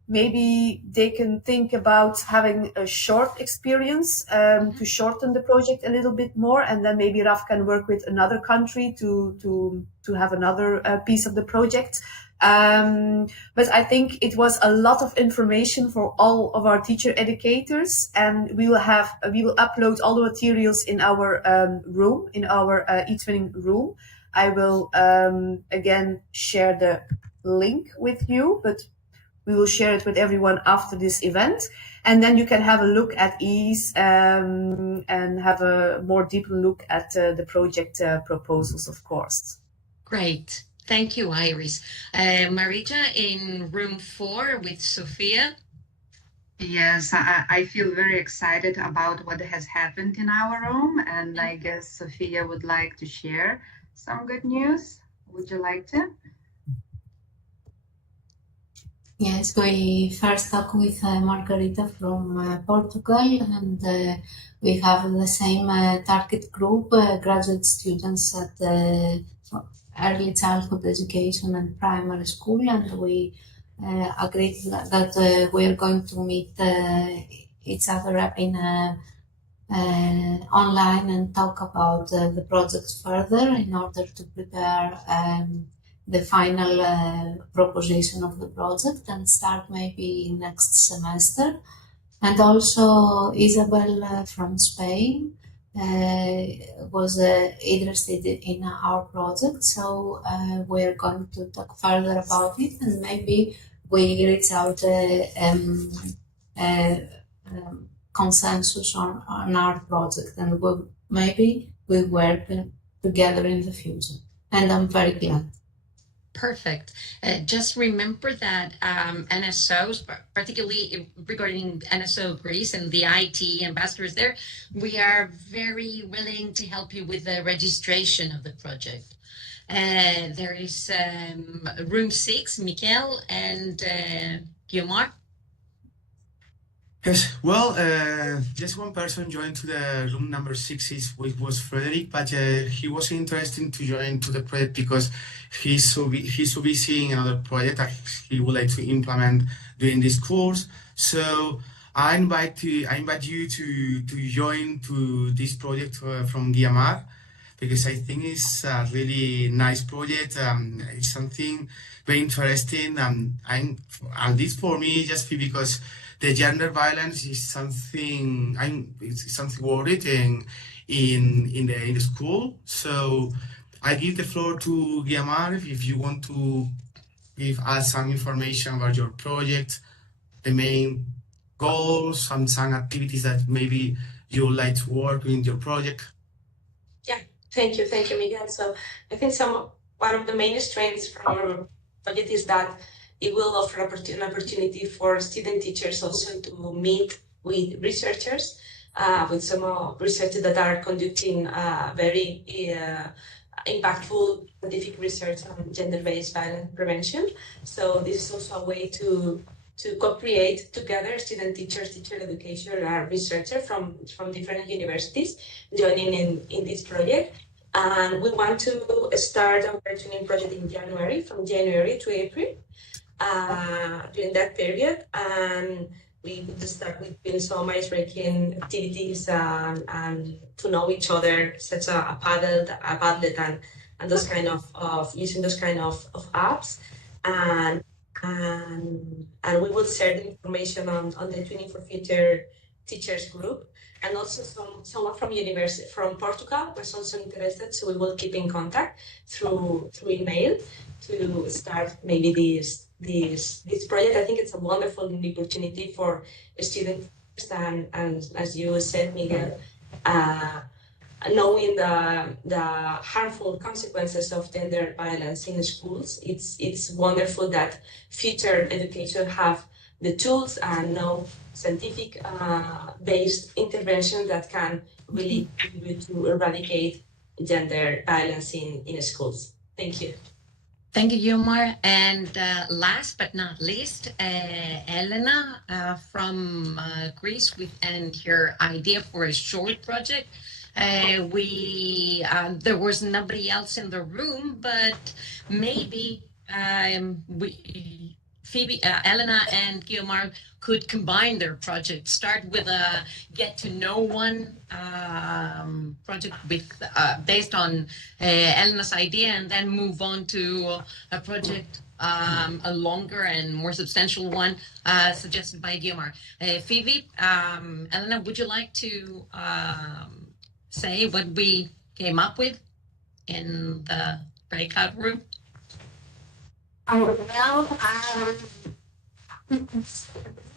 maybe they can think about having a short experience to shorten the project a little bit more. And then maybe RAF can work with another country to have another piece of the project. But I think it was a lot of information for all of our teacher educators, and we will upload all the materials in our room, in our eTwinning room. I will again share the link with you, but we will share it with everyone after this event, and then you can have a look at ease and have a more deeper look at the project proposals, of course. Great. Thank you, Iris. Marita, in room 4 with Sophia. Yes, I feel very excited about what has happened in our room, and I guess Sophia would like to share some good news? Would you like to? Yes, we first talk with Margarita from Portugal, and we have the same target group, graduate students at early childhood education and primary school, and we agreed that we are going to meet each other in online and talk about the projects further in order to prepare the final proposition of the project and start maybe next semester. And also Isabel from Spain was interested in our project, so we're going to talk further about it, and maybe we reach out consensus on our project, and maybe we work together in the future. And I'm very glad. Perfect. Just remember that NSOs, particularly regarding NSO Greece and the ITE ambassadors there, we are very willing to help you with the registration of the project. There is room 6, Mikel and Guillemard. Yes, well, just one person joined to the room number 6, which was Frederick, but he was interested to join to the project because he's so busy in another project that he would like to implement during this course. So I invite you to join to this project from Guillemard, because I think it's a really nice project. It's something very interesting, at least for me, just because the gender violence is something it's something worried in the school. So I give the floor to Guillemard if you want to give us some information about your project, the main goals, some activities that maybe you would like to work in your project. Yeah, thank you, Miguel. So I think one of the main strengths from our project is that it will offer an opportunity for student teachers also to meet with researchers, with some researchers that are conducting very impactful scientific research on gender-based violence prevention. So this is also a way to co-create together student teachers, teacher education, and researchers from different universities joining in this project. And we want to start our eTwinning project in January, from January to April. During that period, and we would start with doing some icebreaking activities and to know each other, such a Padlet, and those kind of using those kind of apps, and we will share the information on the ETwinning for Future Teachers group, and also someone from Portugal was also interested, so we will keep in contact through email to start maybe this project. I think it's a wonderful opportunity for students, and as you said, Miguel, knowing the harmful consequences of gender violence in schools, it's wonderful that future education have the tools and know scientific based intervention that can really contribute to eradicate gender violence in schools. Thank you. Thank you, Guillemard. And last but not least, Elena from Greece and her idea for a short project. There was nobody else in the room, but maybe Phoebe, Elena and Guillemard could combine their projects. Start with a get-to-know-one project based on Elena's idea, and then move on to a project, a longer and more substantial one suggested by Guillemard. Phoebe, Elena, would you like to say what we came up with in the breakout room?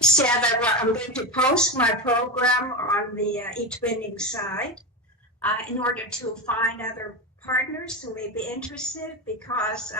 Said I'm going to post my program on the eTwinning side in order to find other partners who may be interested, because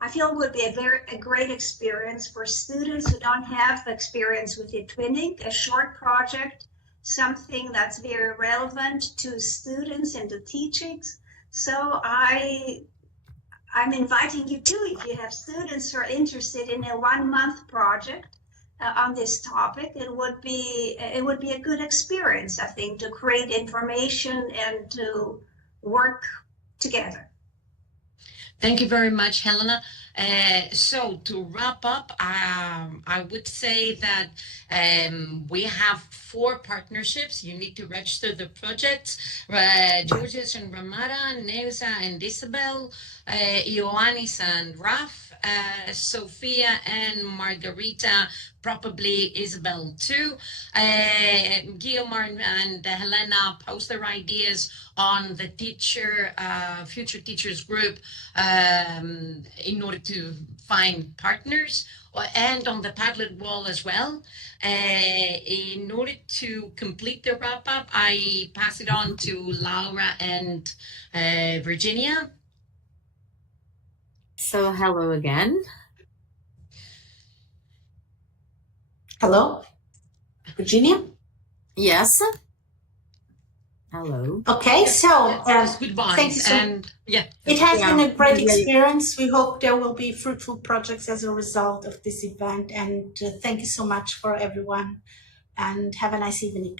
I feel it would be a great experience for students who don't have experience with eTwinning, a short project, something that's very relevant to students and to teachings. So I'm inviting you too, if you have students who are interested in a 1-month project on this topic. It would be a good experience, I think, to create information and to work together. Thank you very much, Helena. So to wrap up, I would say that we have 4 partnerships. You need to register the projects. Georges and Ramada, Neuza and Isabel, Ioannis and Raf, Sophia and Margarita, probably Isabel too. Guillermo and Helena post their ideas on the future teachers group in order to find partners, and on the Padlet wall as well. In order to complete the wrap up, I pass it on to Laura and Virginia. So hello again. Hello, Virginia. Yes. Hello. Okay, so goodbye. thank you so And yeah, it has been a great experience. We hope there will be fruitful projects as a result of this event. And thank you so much for everyone. And have a nice evening.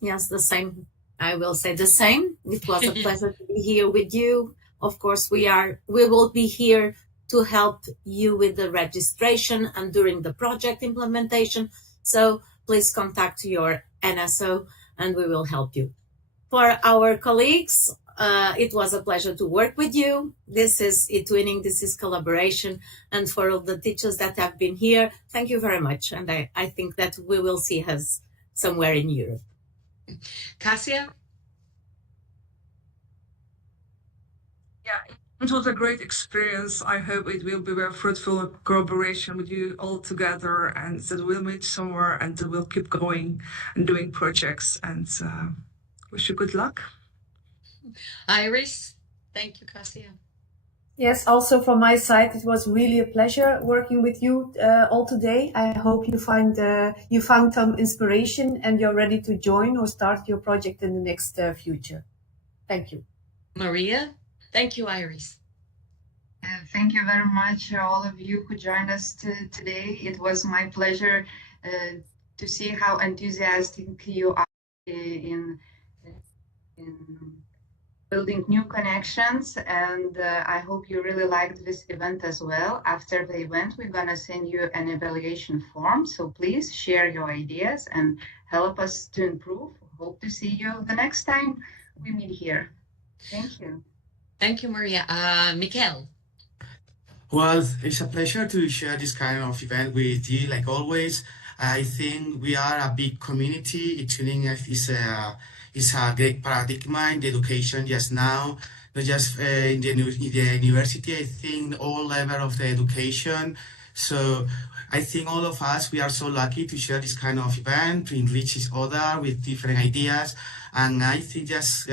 Yes, the same. I will say the same. It was a pleasure to be here with you. Of course, we will be here to help you with the registration and during the project implementation. So please contact your NSO and we will help you. For our colleagues, it was a pleasure to work with you. This is eTwinning, this is collaboration. And for all the teachers that have been here, thank you very much. And I think that we will see us somewhere in Europe. Cassia? Yeah, it was a great experience. I hope it will be very fruitful collaboration with you all together, and that we'll meet somewhere and we'll keep going and doing projects, and wish you good luck. Iris? Thank you, Cassia. Yes, also from my side, it was really a pleasure working with you all today. I hope you found some inspiration and you're ready to join or start your project in the next future. Thank you. Maria? Thank you, Iris. Thank you very much, all of you who joined us today. It was my pleasure to see how enthusiastic you are in building new connections, and I hope you really liked this event as well. After the event, we're going to send you an evaluation form, so please share your ideas and help us to improve. Hope to see you the next time we meet here. Thank you. Thank you, Maria. Mikhail? Well, it's a pleasure to share this kind of event with you, like always. I think we are a big community. eTwinning is a great paradigm in the education just now, not just in the university. I think all level of the education. So I think all of us, we are so lucky to share this kind of event, to enrich each other with different ideas. And I think just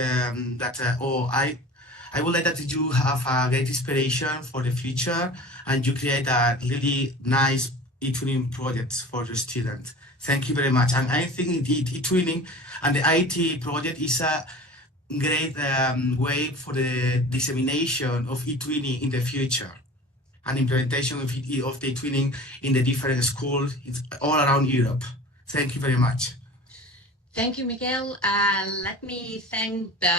I would like that you have a great inspiration for the future and you create a really nice eTwinning projects for your students. Thank you very much. And I think indeed eTwinning and the ITE project is a great way for the dissemination of eTwinning in the future and implementation of the eTwinning in the different schools all around Europe. Thank you very much. Thank you, Miguel. Let me thank the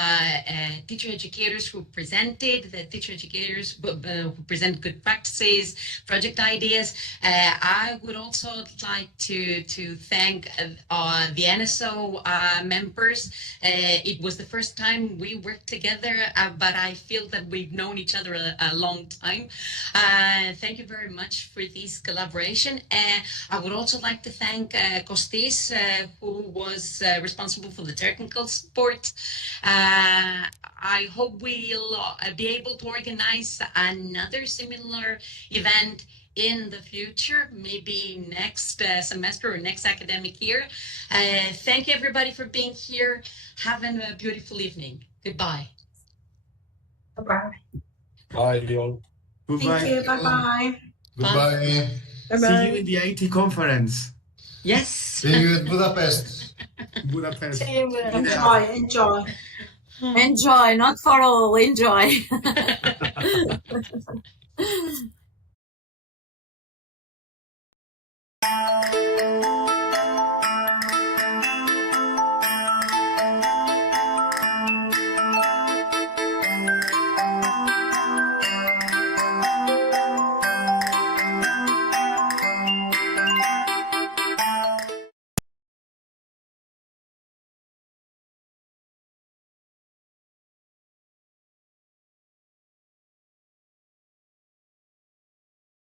teacher educators who presented, the teacher educators who present good practices, project ideas. I would also like to thank the NSO members. It was the first time we worked together, but I feel that we've known each other a long time. Thank you very much for this collaboration. I would also like to thank Kostis, who was responsible for the technical support. I hope we'll be able to organize another similar event in the future, maybe next semester or next academic year. Thank you everybody for being here. Have a beautiful evening. Goodbye. Bye-bye. Bye, Leon. Goodbye. Thank you. Bye-bye. Goodbye. See you in the IT conference. Yes. See you at Budapest. Budapest. Enjoy. Enjoy, not for all, enjoy.